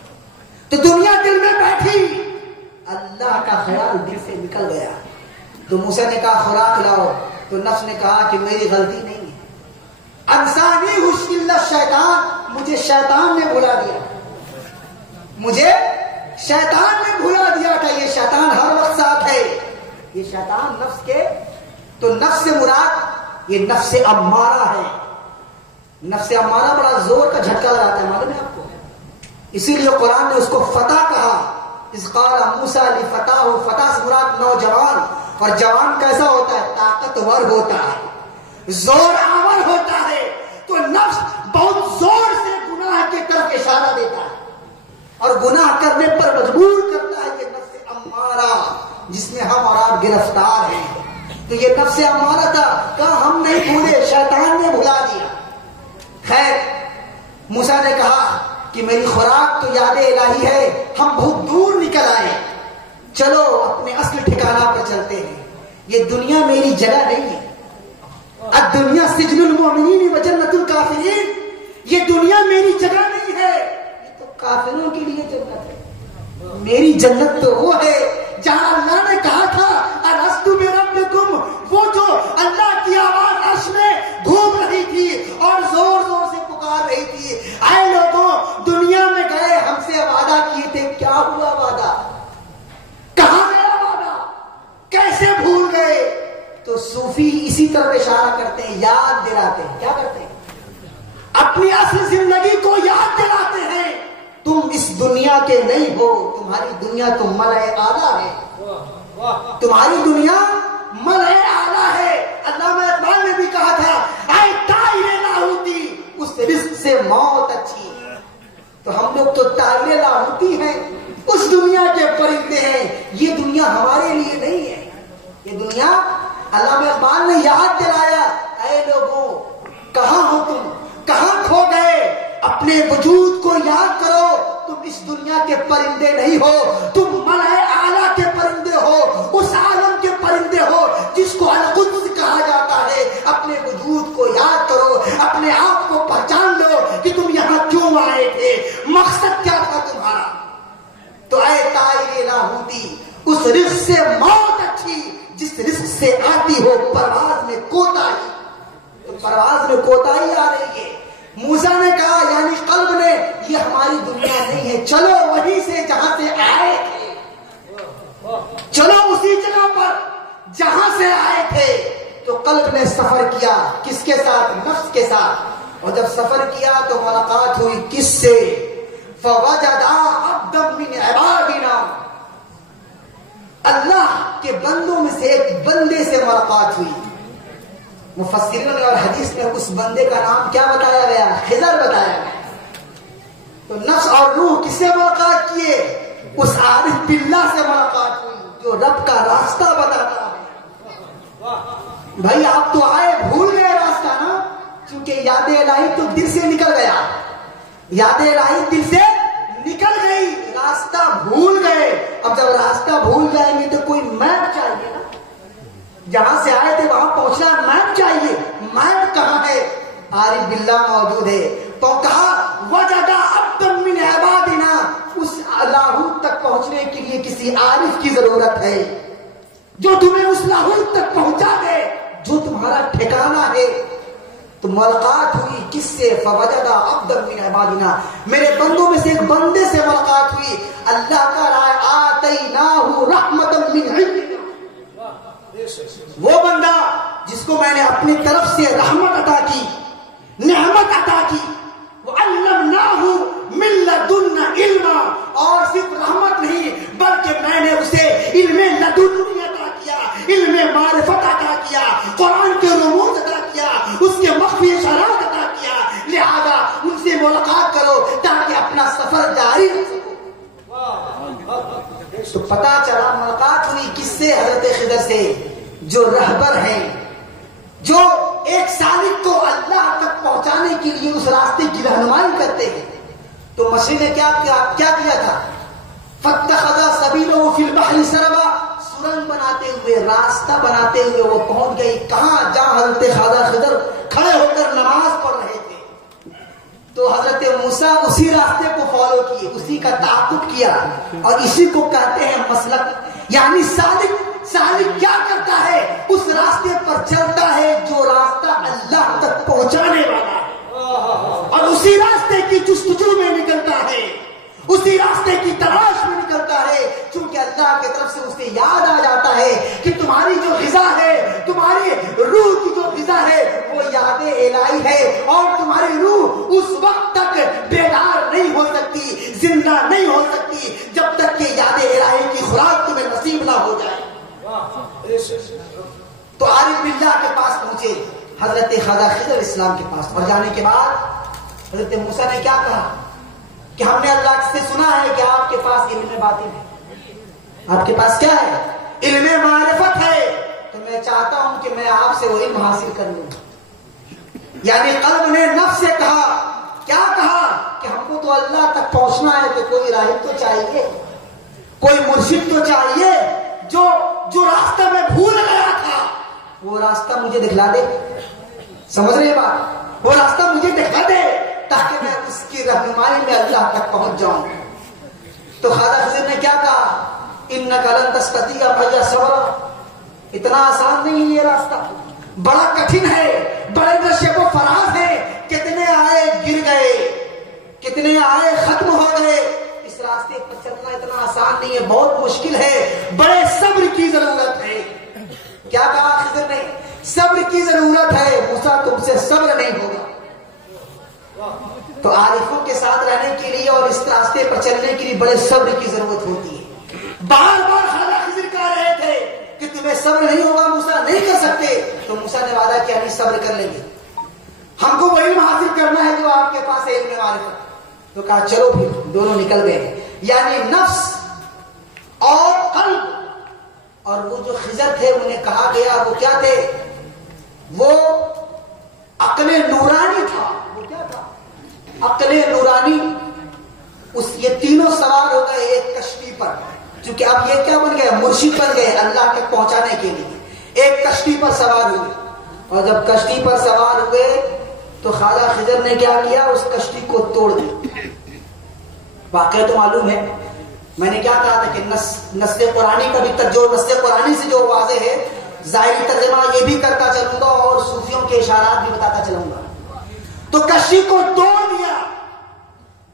تو دنیا دل میں بیٹھی، اللہ کا خیال دل سے نکل گیا. تو موسیٰ نے کہا خوراک لاؤ. تو نفس نے کہا کہ میری غلطی نہیں ہے، انسانی حشل شیطان، مجھے شیطان نے بھلا دیا، مجھے شیطان نے بھلا دیا تھا. یہ شیطان ہر وقت ساتھ ہے، یہ شیطان نفس کے. تو نفس سے مراد یہ نفس امارہ ہے. نفس امارہ بڑا زور کا جھٹکا لگاتا ہے، معلوم ہے آپ کو. اسی لیے قرآن نے اس کو فتح کہا. اذ قال موسیٰ لفتاہ، فتح سے مراد نوجوان. اور جوان کیسا ہوتا ہے؟ طاقتور ہوتا ہے، زور آور ہوتا ہے. تو نفس بہت زور سے گناہ کی طرف اشارہ دیتا ہے اور گناہ کرنے پر مجبور کرتا ہے. یہ نفس امارہ جس میں ہم اور آپ گرفتار ہیں. تو یہ نفس امارہ تھا، کہا ہم نہیں بھولے، شیطان نے بھلا دیا. خیر موسیٰ نے کہا کہ میری خوراک تو یاد الہی ہے، ہم بہت دور نکل آئے، چلو اپنے اصل ٹھکانہ پر چلتے ہیں. یہ دنیا میری جگہ نہیں ہے. الدنیا سجن المؤمنین و جنت الکافرین، یہ دنیا میری جگہ نہیں ہے، یہ تو کافروں کے لیے جنت ہے. میری جنت تو وہ ہے جہاں اللہ نے کہا تھا الست بربکم، وہ جو اللہ کی آواز عرش میں گھوم رہی تھی اور زور زور سے پکار رہی تھی، اے لوگوں دنیا میں گئے ہم سے وعدہ کیے تھے، کیا ہوا وعدہ، کہاں گیا وعدہ، کیسے بھول گئے. تو صوفی اسی طرح اشارہ کرتے ہیں، یاد دلاتے ہیں. کیا کرتے ہیں؟ اپنی اصل زندگی کو یاد دلاتے ہیں. تم اس دنیا کے نہیں ہو، تمہاری دنیا تو ملأ اعلیٰ ہے، تمہاری دنیا ملأ اعلیٰ ہے. علامہ اقبال نے بھی کہا تھا اے طائر لاہوتی، اس رزق سے موت اچھی. تو ہم لوگ تو طائر لاہوتی ہیں، اس دنیا کے پرندے ہیں. یہ دنیا ہمارے لیے نہیں ہے. یہ دنیا، علامہ اقبال نے یاد دلایا، اے لوگوں کہاں ہو تم، کہاں کھو گئے، اپنے وجود کو یاد کرو. تم اس دنیا کے پرندے نہیں ہو، تم ملأ اعلیٰ کے پرندے ہو، اس عالم کے پرندے ہو جس کو القدس کہا جاتا ہے. اپنے وجود کو یاد کرو، اپنے آپ کو پہچان لو کہ تم یہاں کیوں آئے تھے، مقصد کیا تھا تمہارا. تو اے طائر لاہوتی، اس رزق سے موت اچھی جس رزق سے آتی ہو پرواز میں کوتاہی. تو پرواز میں کوتاہی آ رہی ہے. موسیٰ نے کہا یعنی قلب نے، یہ ہماری دنیا نہیں ہے، چلو وہیں سے جہاں سے آئے تھے، چلو اسی جگہ پر جہاں سے آئے تھے. قلب نے سفر کیا کس کے ساتھ؟ نفس کے ساتھ. اور جب سفر کیا تو ملاقات ہوئی کس سے؟ فوجد عبدا من عبادنا، اللہ کے بندوں میں سے ایک بندے سے ملاقات ہوئی. مفسرین اور حدیث میں اس بندے کا نام کیا بتایا گیا؟ خضر بتایا گیا. تو نفس اور روح کس سے ملاقات کیے؟ اس عارف باللہ سے ملاقات ہوئی جو رب کا راستہ بتاتا ہے. بھائی آپ تو آئے بھول گئے راستہ نا، کیونکہ یاد الہی تو دل سے نکل گیا، یاد الہی دل سے نکل گئی، راستہ بھول گئے. اب جب راستہ بھول جائیں گے تو کوئی میپ چاہیے نا، جہاں سے آئے تھے وہاں پہنچنا میپ چاہیے. میپ کہاں ہے؟ عارف باللہ موجود ہے. تو کہا وجد عبدا من عبادنا، اس لاہوت تک پہنچنے کے لیے کسی عارف کی ضرورت ہے جو تمہیں اس لاہوت تک پہنچا دے جو تمہارا ٹھکانہ ہے. تو ملاقات ہوئی کس سے؟ فوجد عبدا من عبادنا، میرے بندوں میں سے ایک بندے سے ملاقات ہوئی. اللہ کا رائے آتیناہ رحمتا من عندنا، وہ بندہ جس کو میں نے اپنی طرف سے رحمت عطا کی، نعمت عطا کی. وعلمناہ من لدنا علما، اور صرف رحمت نہیں بلکہ میں نے اسے علم لدنی عطا کیا، علم معرفت عطا کیا، قرآن کے رموز عطا کیا، اس کے مخفی اشارات عطا کیا. لہذا ان سے ملاقات کرو تاکہ اپنا سفر جاری رکھ سکو. تو پتا چلا ملاقات ہوئی کس سے؟ حضرت خضر سے، جو رہبر ہیں، جو ایک سالک کو اللہ تک پہنچانے کے لیے اس راستے کی رہنمائی کرتے ہیں. تو مصری نے کیا کیا تھا؟ فاتخذ سبیلہ فی البحر سربا، سرنگ بناتے ہوئے، راستہ بناتے ہوئے وہ پہنچ گئی کہاں؟ جہاں حضرت خضر کھڑے ہو کر نماز پڑھ رہے تھے. تو حضرت موسیٰ اسی راستے کو فالو کیے، اسی کا تعاقب کیا، اور اسی کو کہتے ہیں مسلک. یعنی سالک کیا کرتا ہے؟ اس راستے پر چلتا ہے جو راستہ اللہ تک پہنچانے والا ہے، اور اسی راستے کی جستجو میں نکلتا ہے، اسی راستے کی تلاش میں نکلتا ہے. چونکہ اللہ کی طرف سے اسے یاد آ جاتا ہے کہ تمہاری جو غذا ہے، تمہاری روح کی جو غذا ہے وہ یاد الہی ہے، اور تمہاری روح اس وقت تک بیدار نہیں ہو سکتی، زندہ نہیں ہو سکتی جب تک کہ یاد الہی کی خوراک تمہیں نصیب نہ ہو جائے. تو عارف باللہ کے پاس پہنچے حضرت خضر اسلام کے پاس، اور جانے کے بعد حضرت موسیٰ نے کیا کہا کہ ہم نے اللہ سے سنا ہے کہ آپ کے پاس علم باطن ہے، آپ کے پاس کیا ہے؟ علم معرفت ہے. تو میں چاہتا ہوں کہ میں آپ سے وہ علم حاصل کر لوں. یعنی قلب نے نفس سے کہا، کیا کہا کہ ہم کو تو اللہ تک پہنچنا ہے تو کوئی راہب تو چاہیے، کوئی مرشد تو چاہیے جو راستہ میں بھول گیا تھا وہ راستہ مجھے دکھلا دے. سمجھ رہے بات؟ وہ راستہ مجھے دکھلا دے تاکہ میں اس کی رہنمائی میں اللہ تک پہنچ جاؤں. تو خضر نے کیا کہا؟ انک لن تستطیع معی صبرا، اتنا آسان نہیں ہے یہ راستہ، بڑا کٹھن ہے، بڑے نشیب و فراز ہے. کتنے آئے گر گئے، کتنے آئے ختم ہو گئے. اس راستے پر چلنا اتنا آسان نہیں ہے، بہت مشکل ہے، بڑے صبر کی ضرورت ہے. کیا کہا خضر نے؟ صبر کی ضرورت ہے. موسیٰ تم سے صبر نہیں ہوگا. تو عارفوں کے ساتھ رہنے کے لیے اور اس راستے پر چلنے کے لیے بڑے صبر کی ضرورت ہوتی ہے. بار بار خضر کہہ رہے تھے کہ تمہیں صبر نہیں ہوگا موسیٰ، نہیں کر سکتے. تو موسیٰ نے وعدہ کیا نہیں صبر کر لیں گے، ہم کو وہ علم حاصل کرنا ہے جو آپ کے پاس ہے، علم معرفت. تو کہا چلو پھر دونوں نکل گئے. یعنی نفس اور قلب، اور وہ جو خضر تھے انہیں کہا گیا وہ کیا تھے؟ وہ عقل نورانی تھا. وہ کیا تھا؟ عقل نورانی. یہ تینوں سوار ہو گئے ایک کشتی پر، چونکہ اب یہ کیا بن گئے؟ مرشد بن گئے اللہ تک پہنچانے کے لیے. ایک کشتی پر سوار ہوئے، اور جب کشتی پر سوار ہوئے تو خضر نے کیا کیا؟ اس کشتی کو توڑ دیا. واقعہ تو معلوم ہے، میں نے کیا کہا تھا کہ نص قرآنی کا بھی جو نص قرآنی سے جو واضح ہے، ظاہری ترجمہ یہ بھی کرتا چلوں گا اور صوفیوں کے اشارات بھی بتاتا چلوں گا. تو کشتی کو توڑ دیا.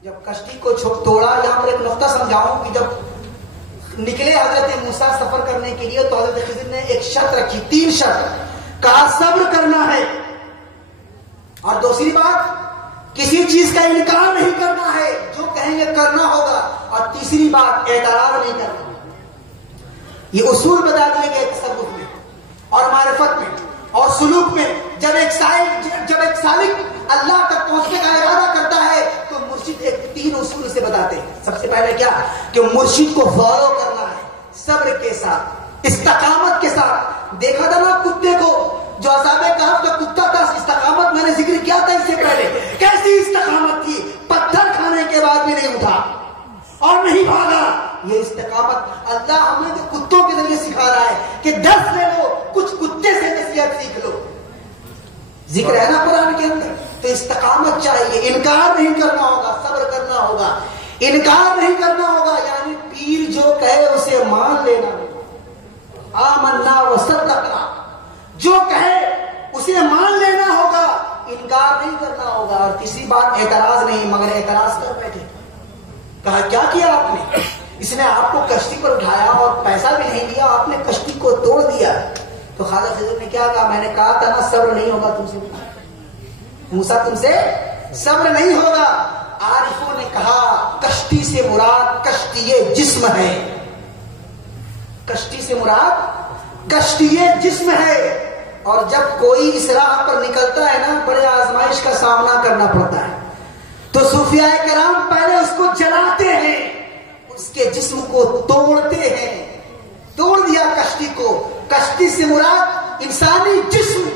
جب کشتی کو توڑا، یہاں پر ایک نقطہ سمجھاؤں کہ جب نکلے حضرت موسیٰ سفر کرنے کے لیے تو حضرت خضر نے ایک شرط رکھی، 3 شرط. کہا صبر کرنا ہے، اور دوسری بات کسی چیز کا انکار نہیں کرنا ہے، جو کہیں گے کرنا ہوگا، اور تیسری بات اعتراض نہیں کرنا۔ یہ اصول بتا دیے گئے تصوف میں اور معرفت میں اور سلوک میں۔ جب ایک سالک اللہ تک پہنچنے کا ارادہ کرتا ہے تو مرشد ایک 3 اصول سے بتاتے ہیں۔ سب سے پہلے کیا کہ مرشد کو فالو کرنا ہے، صبر کے ساتھ، استقامت کے ساتھ۔ دیکھا تھا نا کتے کو، جو اصحاب کہف کا کتا تھا، استقامت میں نے ذکر کیا تھا اس سے پہلے، کیسی استقامت تھی، پتھر کھانے کے بعد بھی نہیں اٹھا اور نہیں بھاگا۔ یہ استقامت اللہ ہمیں کتوں کے ذریعے سکھا رہا ہے کہ درس لے لو، کچھ کتے سے نصیحت سیکھ لو، ذکر ہے نا قرآن کے اندر۔ تو استقامت چاہیے، انکار نہیں کرنا ہوگا، صبر کرنا ہوگا، انکار نہیں کرنا ہوگا، یعنی پیر جو کہے اسے مان لینا ہوگا، آمنا وصدقنا، جو کہے اسے مان لینا ہوگا، انکار نہیں کرنا ہوگا۔ اور تیسری بات اعتراض نہیں، مگر اعتراض کر بیٹھے، کہا کیا کیا آپ نے؟ اس نے آپ کو کشتی پر اٹھایا اور پیسہ بھی نہیں دیا، آپ نے کشتی کو توڑ دیا۔ تو خواجہ خضر نے کیا کہا؟ میں نے کہا تھا نا صبر نہیں ہوگا تم سے، موسیٰ تم سے صبر نہیں ہوگا۔ عارفوں نے کہا کشتی سے مراد کشتی جسم ہے، کشتی سے مراد کشتی جسم ہے۔ اور جب کوئی اس راہ پر نکلتا ہے نا، بڑے آزمائش کا سامنا کرنا پڑتا ہے، تو صوفیاء کرام پہلے اس کو جلاتے ہیں، اس کے جسم کو توڑتے ہیں۔ توڑ دیا کشتی کو، کشتی سے مراد انسانی جسم،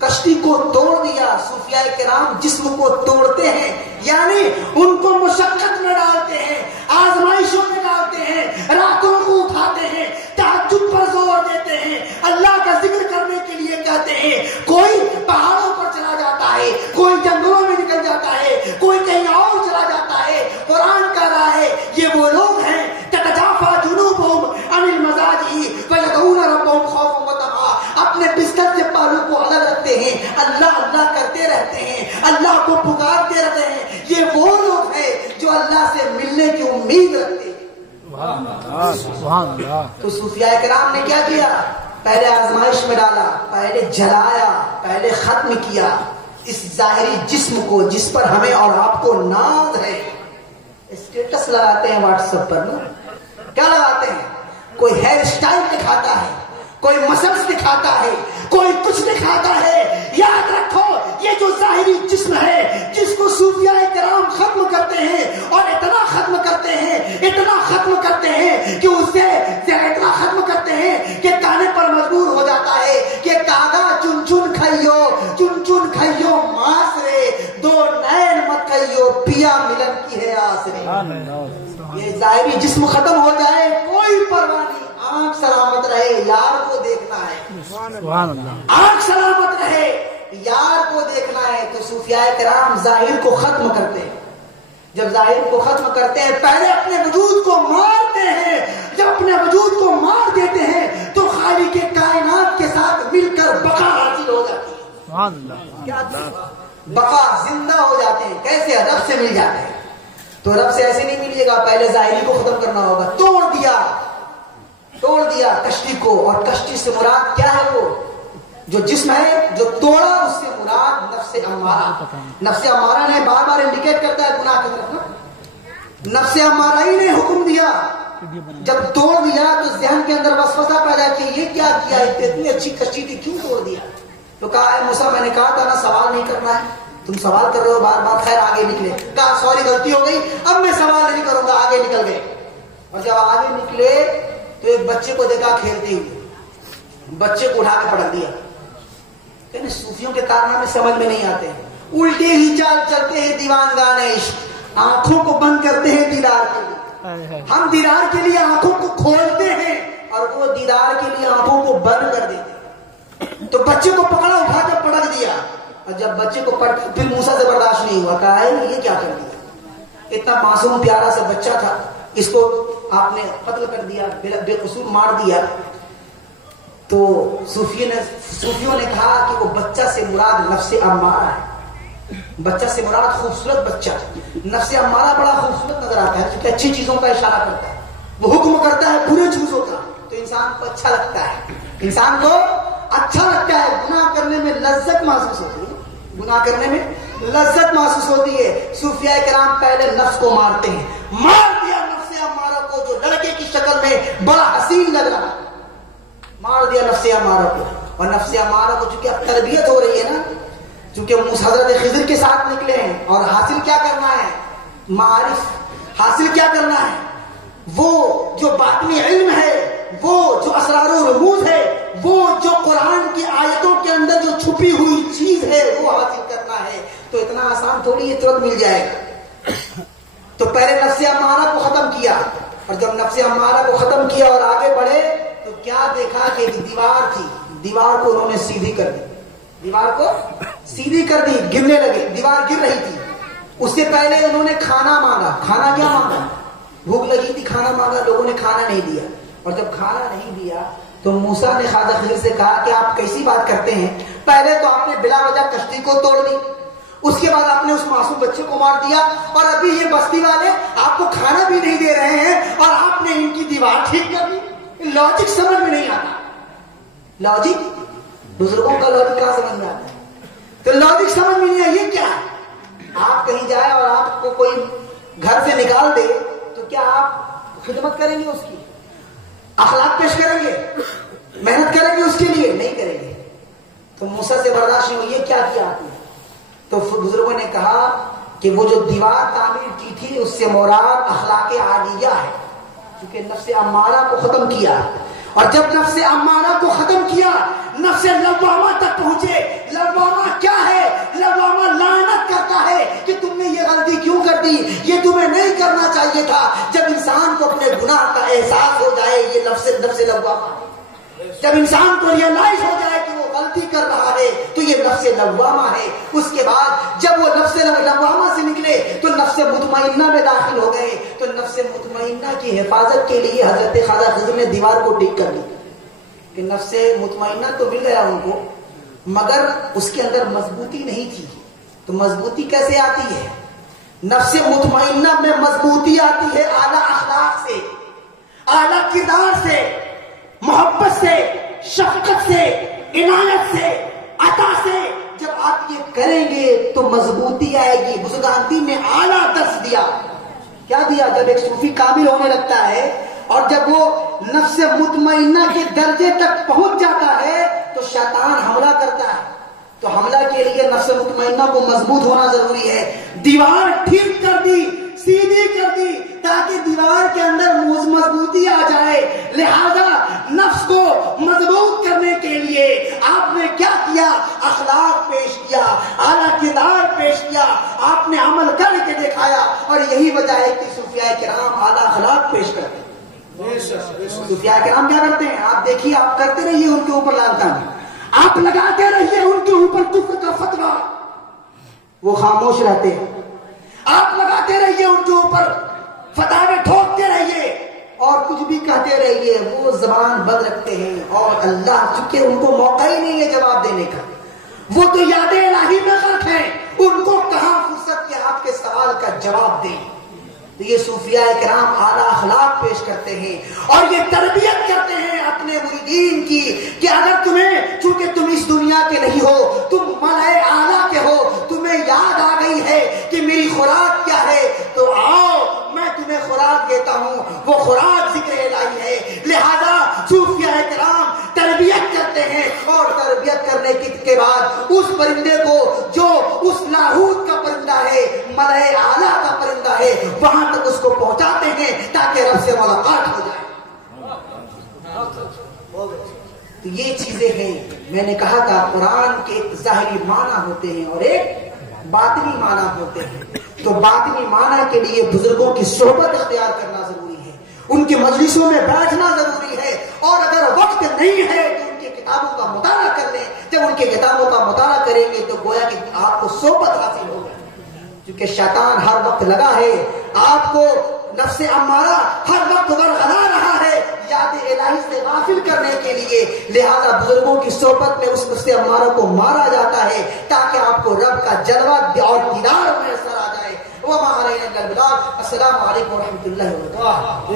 کشتی کو توڑ دیا۔ صوفیاء کرام جسم کو توڑتے ہیں، یعنی ان کو مشقت میں ڈالتے ہیں، آزمائشوں میں ڈالتے ہیں، راتوں کو اٹھاتے ہیں، تہجد پر زور دیتے ہیں، اللہ کا ذکر کرنے کے لیے کہتے ہیں۔ کوئی پہاڑوں پر چلا جاتا ہے، کوئی جنگلوں میں نکل جاتا ہے، کوئی کہیں اور چلا جاتا ہے۔ قرآن کہہ رہا ہے یہ وہ لوگ ہیں تتجافا جنوبہم عن المضاجع فیدعون ربہم خوفا وطمعا، اپنے بستر سے پالوں کو الگ رکھتے ہیں، اللہ اللہ کرتے رہتے ہیں، اللہ کو پکارتے رہتے ہیں۔ یہ وہ لوگ ہیں جو اللہ سے ملنے کی امید رکھتے ہیں۔ تو صوفیاء کرام نے کیا کیا؟ پہلے آزمائش میں ڈالا، پہلے جلایا، پہلے ختم کیا اس ظاہری جسم کو جس پر ہمیں اور آپ کو ناز ہے۔ اسٹیٹس لگاتے ہیں واٹس ایپ پر نا، کیا لگاتے ہیں؟ کوئی ہیئر اسٹائل دکھاتا ہے، کوئی مسلس دکھاتا ہے، کوئی کچھ دکھاتا ہے۔ یاد رکھو یہ جو ظاہری جسم ہے جس کو صوفیاء کرام ختم کرتے ہیں، اور اتنا ختم کرتے ہیں، اتنا ختم کرتے ہیں کہ اسے اتنا ختم کرتے ہیں کہ کہنے پر مجبور ہو جاتا ہے کہ کاغا چن چن کھائیو، چن چن کھائیو ماس رے، دو نین مت کھائیو، پیا ملن کی ہے آس رے۔ یہ ظاہری جسم ختم ہو جائے کوئی پرواہ نہیں، آنکھ سلامت رہے، یار کو دیکھنا ہے، آنکھ سلامت رہے، یار کو دیکھنا ہے۔ تو صوفیاء کرام ظاہر کو ختم کرتے ہیں۔ جب ظاہر کو ختم کرتے ہیں، پہلے اپنے وجود کو مارتے ہیں۔ جب اپنے وجود کو مار دیتے ہیں تو خالق کے کائنات کے ساتھ مل کر بقا حاصل ہو جاتی ہے۔ کیا بقا، زندہ ہو جاتے ہیں۔ کیسے؟ رب سے مل جاتے ہیں۔ تو رب سے ایسے نہیں ملیے گا، پہلے ظاہری کو ختم کرنا ہوگا۔ توڑ دیا کشتی کو، اور کشتی سے مراد کیا ہے؟ وہ جو جسم ہے جو توڑا، اس سے مراد نفس امارہ۔ نفس امارہ نے بار بار انڈیکیٹ کرتا ہے گناہ کی طرف نا۔ نفس امارہ ہی نے حکم دیا، جب توڑ دیا تو ذہن کے اندر وسوسہ پیدا کیا، یہ کیا کیا، اتنی اچھی کشتی تھی کیوں توڑ دیا؟ تو کہا اے موسیٰ میں نے کہا تھا نا سوال نہیں کرنا ہے، تم سوال کر رہے ہو بار بار، خیر آگے نکلے۔ کہا سوری غلطی ہو گئی، اب میں سوال نہیں کروں گا، آگے نکل گئے۔ اور جب آگے نکلے تو ایک بچے کو دیکھا کھیلتے ہوئے، بچے کو اٹھا کے پٹک دیا۔ کہنے صوفیوں کے کارنامے سمجھ میں نہیں آتے، الٹے ہی چال چلتے ہیں دیوان گانے عشق، آنکھوں کو بند کرتے ہیں دیدار کے لیے۔ ہم دیدار کے لیے آنکھوں کو کھولتے ہیں اور وہ دیدار کے لیے آنکھوں کو بند کر دیتے ہیں۔ تو بچے کو پکڑا، اٹھا کے پٹک دیا، اور جب بچے کو پٹک پھر موسیٰ سے برداشت نہیں ہوا، کہا ہے یہ کیا کر دیا؟ اتنا معصوم پیارا سا بچہ تھا، اس کو آپ نے قتل کر دیا، بے قصور مار دیا۔ تو صوفیوں نے کہا کہ وہ بچہ سے مراد نفس امارہ ہے، بچہ سے مراد خوبصورت بچہ۔ نفس امارہ بڑا خوبصورت نظر آتا ہے کیونکہ اچھی چیزوں کا اشارہ کرتا ہے، وہ حکم کرتا ہے برے چیزوں کا، تو انسان کو اچھا لگتا ہے، انسان کو اچھا لگتا ہے، گناہ کرنے میں لذت محسوس ہوتی ہے، گناہ کرنے میں لذت محسوس ہوتی ہے۔ صوفیاء کرام پہلے نفس کو مارتے ہیں، مار دیا نفس امارہ کو جو لڑکے کی شکل میں بڑا حسین لگ رہا، مار دیا نفس امارہ کو۔ اور نفس امارہ کو چونکہ اب تربیت ہو رہی ہے نا، چونکہ حضرت خضر کے ساتھ نکلے ہیں، اور حاصل کیا کرنا ہے؟ معارف حاصل کیا کرنا ہے؟ وہ جو باطنی علم ہے، وہ جو اسرار و رموز ہے، وہ جو قرآن کی آیتوں کے اندر جو چھپی ہوئی چیز ہے وہ حاصل کرنا ہے۔ تو اتنا آسان تھوڑی یہ ترنت مل جائے گا۔ تو پہلے نفس امارہ کو ختم کیا، اور جب نفس امارہ کو ختم کیا اور آگے بڑھے تو کیا دیکھا کہ ایک دیوار تھی، دیوار کو انہوں نے سیدھی کر دی، دیوار کو سیدھی کر دی، گرنے لگے، دیوار گر رہی تھی۔ اس سے پہلے انہوں نے کھانا مانگا، کھانا کیا مانگا؟ بھوک لگی تھی، کھانا مانگا، لوگوں نے کھانا نہیں دیا، اور جب کھانا نہیں دیا تو موسیٰ نے خواجہ خضر سے کہا کہ آپ کیسی بات کرتے ہیں، پہلے تو آپ نے بلا وجہ کشتی کو توڑ دی، اس کے بعد آپ نے اس معصوم بچے کو مار دیا، اور ابھی یہ بستی والے آپ کو کھانا بھی نہیں دے رہے ہیں، اور آپ نے ان کی دیوار ٹھیک کر دی۔ لاجک سمجھ میں نہیں آتا، لاجک بزرگوں کا لاجک کہاں سمجھ میں آتا ہے؟ تو لاجک سمجھ میں نہیں آیا، یہ کیا ہے؟ آپ کہیں جائے اور آپ کو کوئی گھر سے نکال دے تو کیا آپ خدمت کریں گے؟ اس کی اخلاق پیش کریں گے؟ محنت کریں گے اس کے لیے؟ نہیں کریں گے۔ تو موسیٰ سے برداشت نہیں ہوئی، یہ کیا کیا آپ نے؟ تو بزرگوں نے کہا کہ وہ جو دیوار تعمیر کی تھی اس سے مراد اخلاق عالیہ ہے، کیونکہ نفس امارہ کو ختم کیا، اور جب نفس امارہ کو ختم کیا نفس لوامہ تک پہنچے۔ لوامہ کیا ہے؟ لوامہ لعنت کرتا ہے کہ تم نے یہ غلطی کیوں کر دی، یہ تمہیں نہیں کرنا چاہیے تھا۔ جب انسان کو اپنے گناہ کا احساس ہو جائے، یہ نفس لوامہ، جب انسان کو ریئلائز ہو جائے کہ وہ غلطی کر رہا ہے تو یہ نفس لوامہ ہے۔ اس کے بعد جب وہ نفس لوامہ سے نکلے تو نفس مطمئنہ میں داخل ہو گئے، تو نفس مطمئنہ کی حفاظت کے لیے حضرت خواجہ خضر نے دیوار کو ٹھیک کر لی کہ نفس مطمئنہ تو مل گیا ان کو، مگر اس کے اندر مضبوطی نہیں تھی۔ تو مضبوطی کیسے آتی ہے؟ نفس مطمئنہ میں مضبوطی آتی ہے اعلیٰ اخلاق سے، اعلیٰ کردار سے، محبت سے، شفقت سے، عنایت سے، عطا سے۔ جب آپ یہ کریں گے تو مضبوطی آئے گی۔ بزرگان دین نے اعلیٰ درس دیا، کیا دیا؟ جب ایک صوفی کامل ہونے لگتا ہے اور جب وہ نفس مطمئنہ کے درجے تک پہنچ جاتا ہے تو شیطان حملہ کرتا ہے، تو حملہ کے لیے نفس مطمئنہ کو مضبوط ہونا ضروری ہے۔ دیوار ٹھیک کر دی، سیدھی کر دی تاکہ دیوار کے اندر مضبوطی آ جائے۔ لہذا نفس کو مضبوط کرنے کے لیے آپ نے کیا کیا؟ اخلاق پیش کیا، اعلیٰ کردار پیش کیا، آپ نے عمل کر کے دکھایا، اور یہی وجہ ہے کہ صوفیاء کرام اعلیٰ اخلاق پیش کرتے ہیں۔ صوفیاء کرام کیا کرتے ہیں؟ آپ دیکھیے، آپ کرتے رہیے ان کے اوپر لانتان، آپ لگاتے رہیے ان کے اوپر کفر کا فتویٰ، وہ خاموش رہتے ہیں۔ آپ لگاتے رہیے ان کے اوپر فتوے ٹھوکتے رہیے اور کچھ بھی کہتے رہیے، وہ زبان بند رکھتے ہیں، اور اللہ چونکہ ان کو موقع ہی نہیں ہے جواب دینے کا، وہ تو یاد الہی میں غرق ہیں، ان کو کہاں فرصت کہ آپ کے سوال کا جواب دیں۔ تو یہ صوفیاء کرام اعلیٰ اخلاق پیش کرتے ہیں اور یہ تربیت کرتے ہیں اپنے مریدین کی کہ اگر تمہیں، چونکہ تم اس دنیا کے نہیں ہو، تم ملائے اعلیٰ کے ہو، تمہیں یاد آ گئی ہے کہ میری خوراک کیا ہے، تو آؤ میں تمہیں خوراک دیتا ہوں، وہ خوراک ذکر الہی ہے۔ لہذا صوفیاء کرام تربیت کرتے ہیں، اور تربیت کرنے کے بعد اس پرندے کو جو اس لاہوت کا پرندہ ہے، ملائے اعلیٰ کا پرندہ ہے، وہاں تک اس کو پہنچاتے ہیں تاکہ رب سے ملاقات ہو جائے۔ تو یہ چیزیں ہیں، میں نے کہا تھا قرآن کے ایک ظاہری معنی ہوتے ہیں اور ایک باطنی معنی ہوتے ہیں۔ تو باطنی معنی کے لیے بزرگوں کی صحبت اختیار کرنا ضروری ہے، ان کی مجلسوں میں بیٹھنا ضروری ہے، اور اگر وقت نہیں ہے تو ان کی کتابوں کا مطالعہ کر لیں۔ جب ان کی کتابوں کا مطالعہ کریں گے تو گویا کہ آپ کو صحبت حاصل ہوگی، کیونکہ شیطان ہر وقت لگا ہے، آپ کو نفس امارہ ہر وقت ورغلا رہا ہے یاد الہی سے غافل کرنے کے لیے۔ لہذا بزرگوں کی صحبت میں اس نفس امارہ کو مارا جاتا ہے تاکہ آپ کو رب کا جلوہ اور دیدار میسر آ جائے۔ وما علینا الا البلاغ۔ السلام علیکم ورحمۃ اللہ وبرکاتہ۔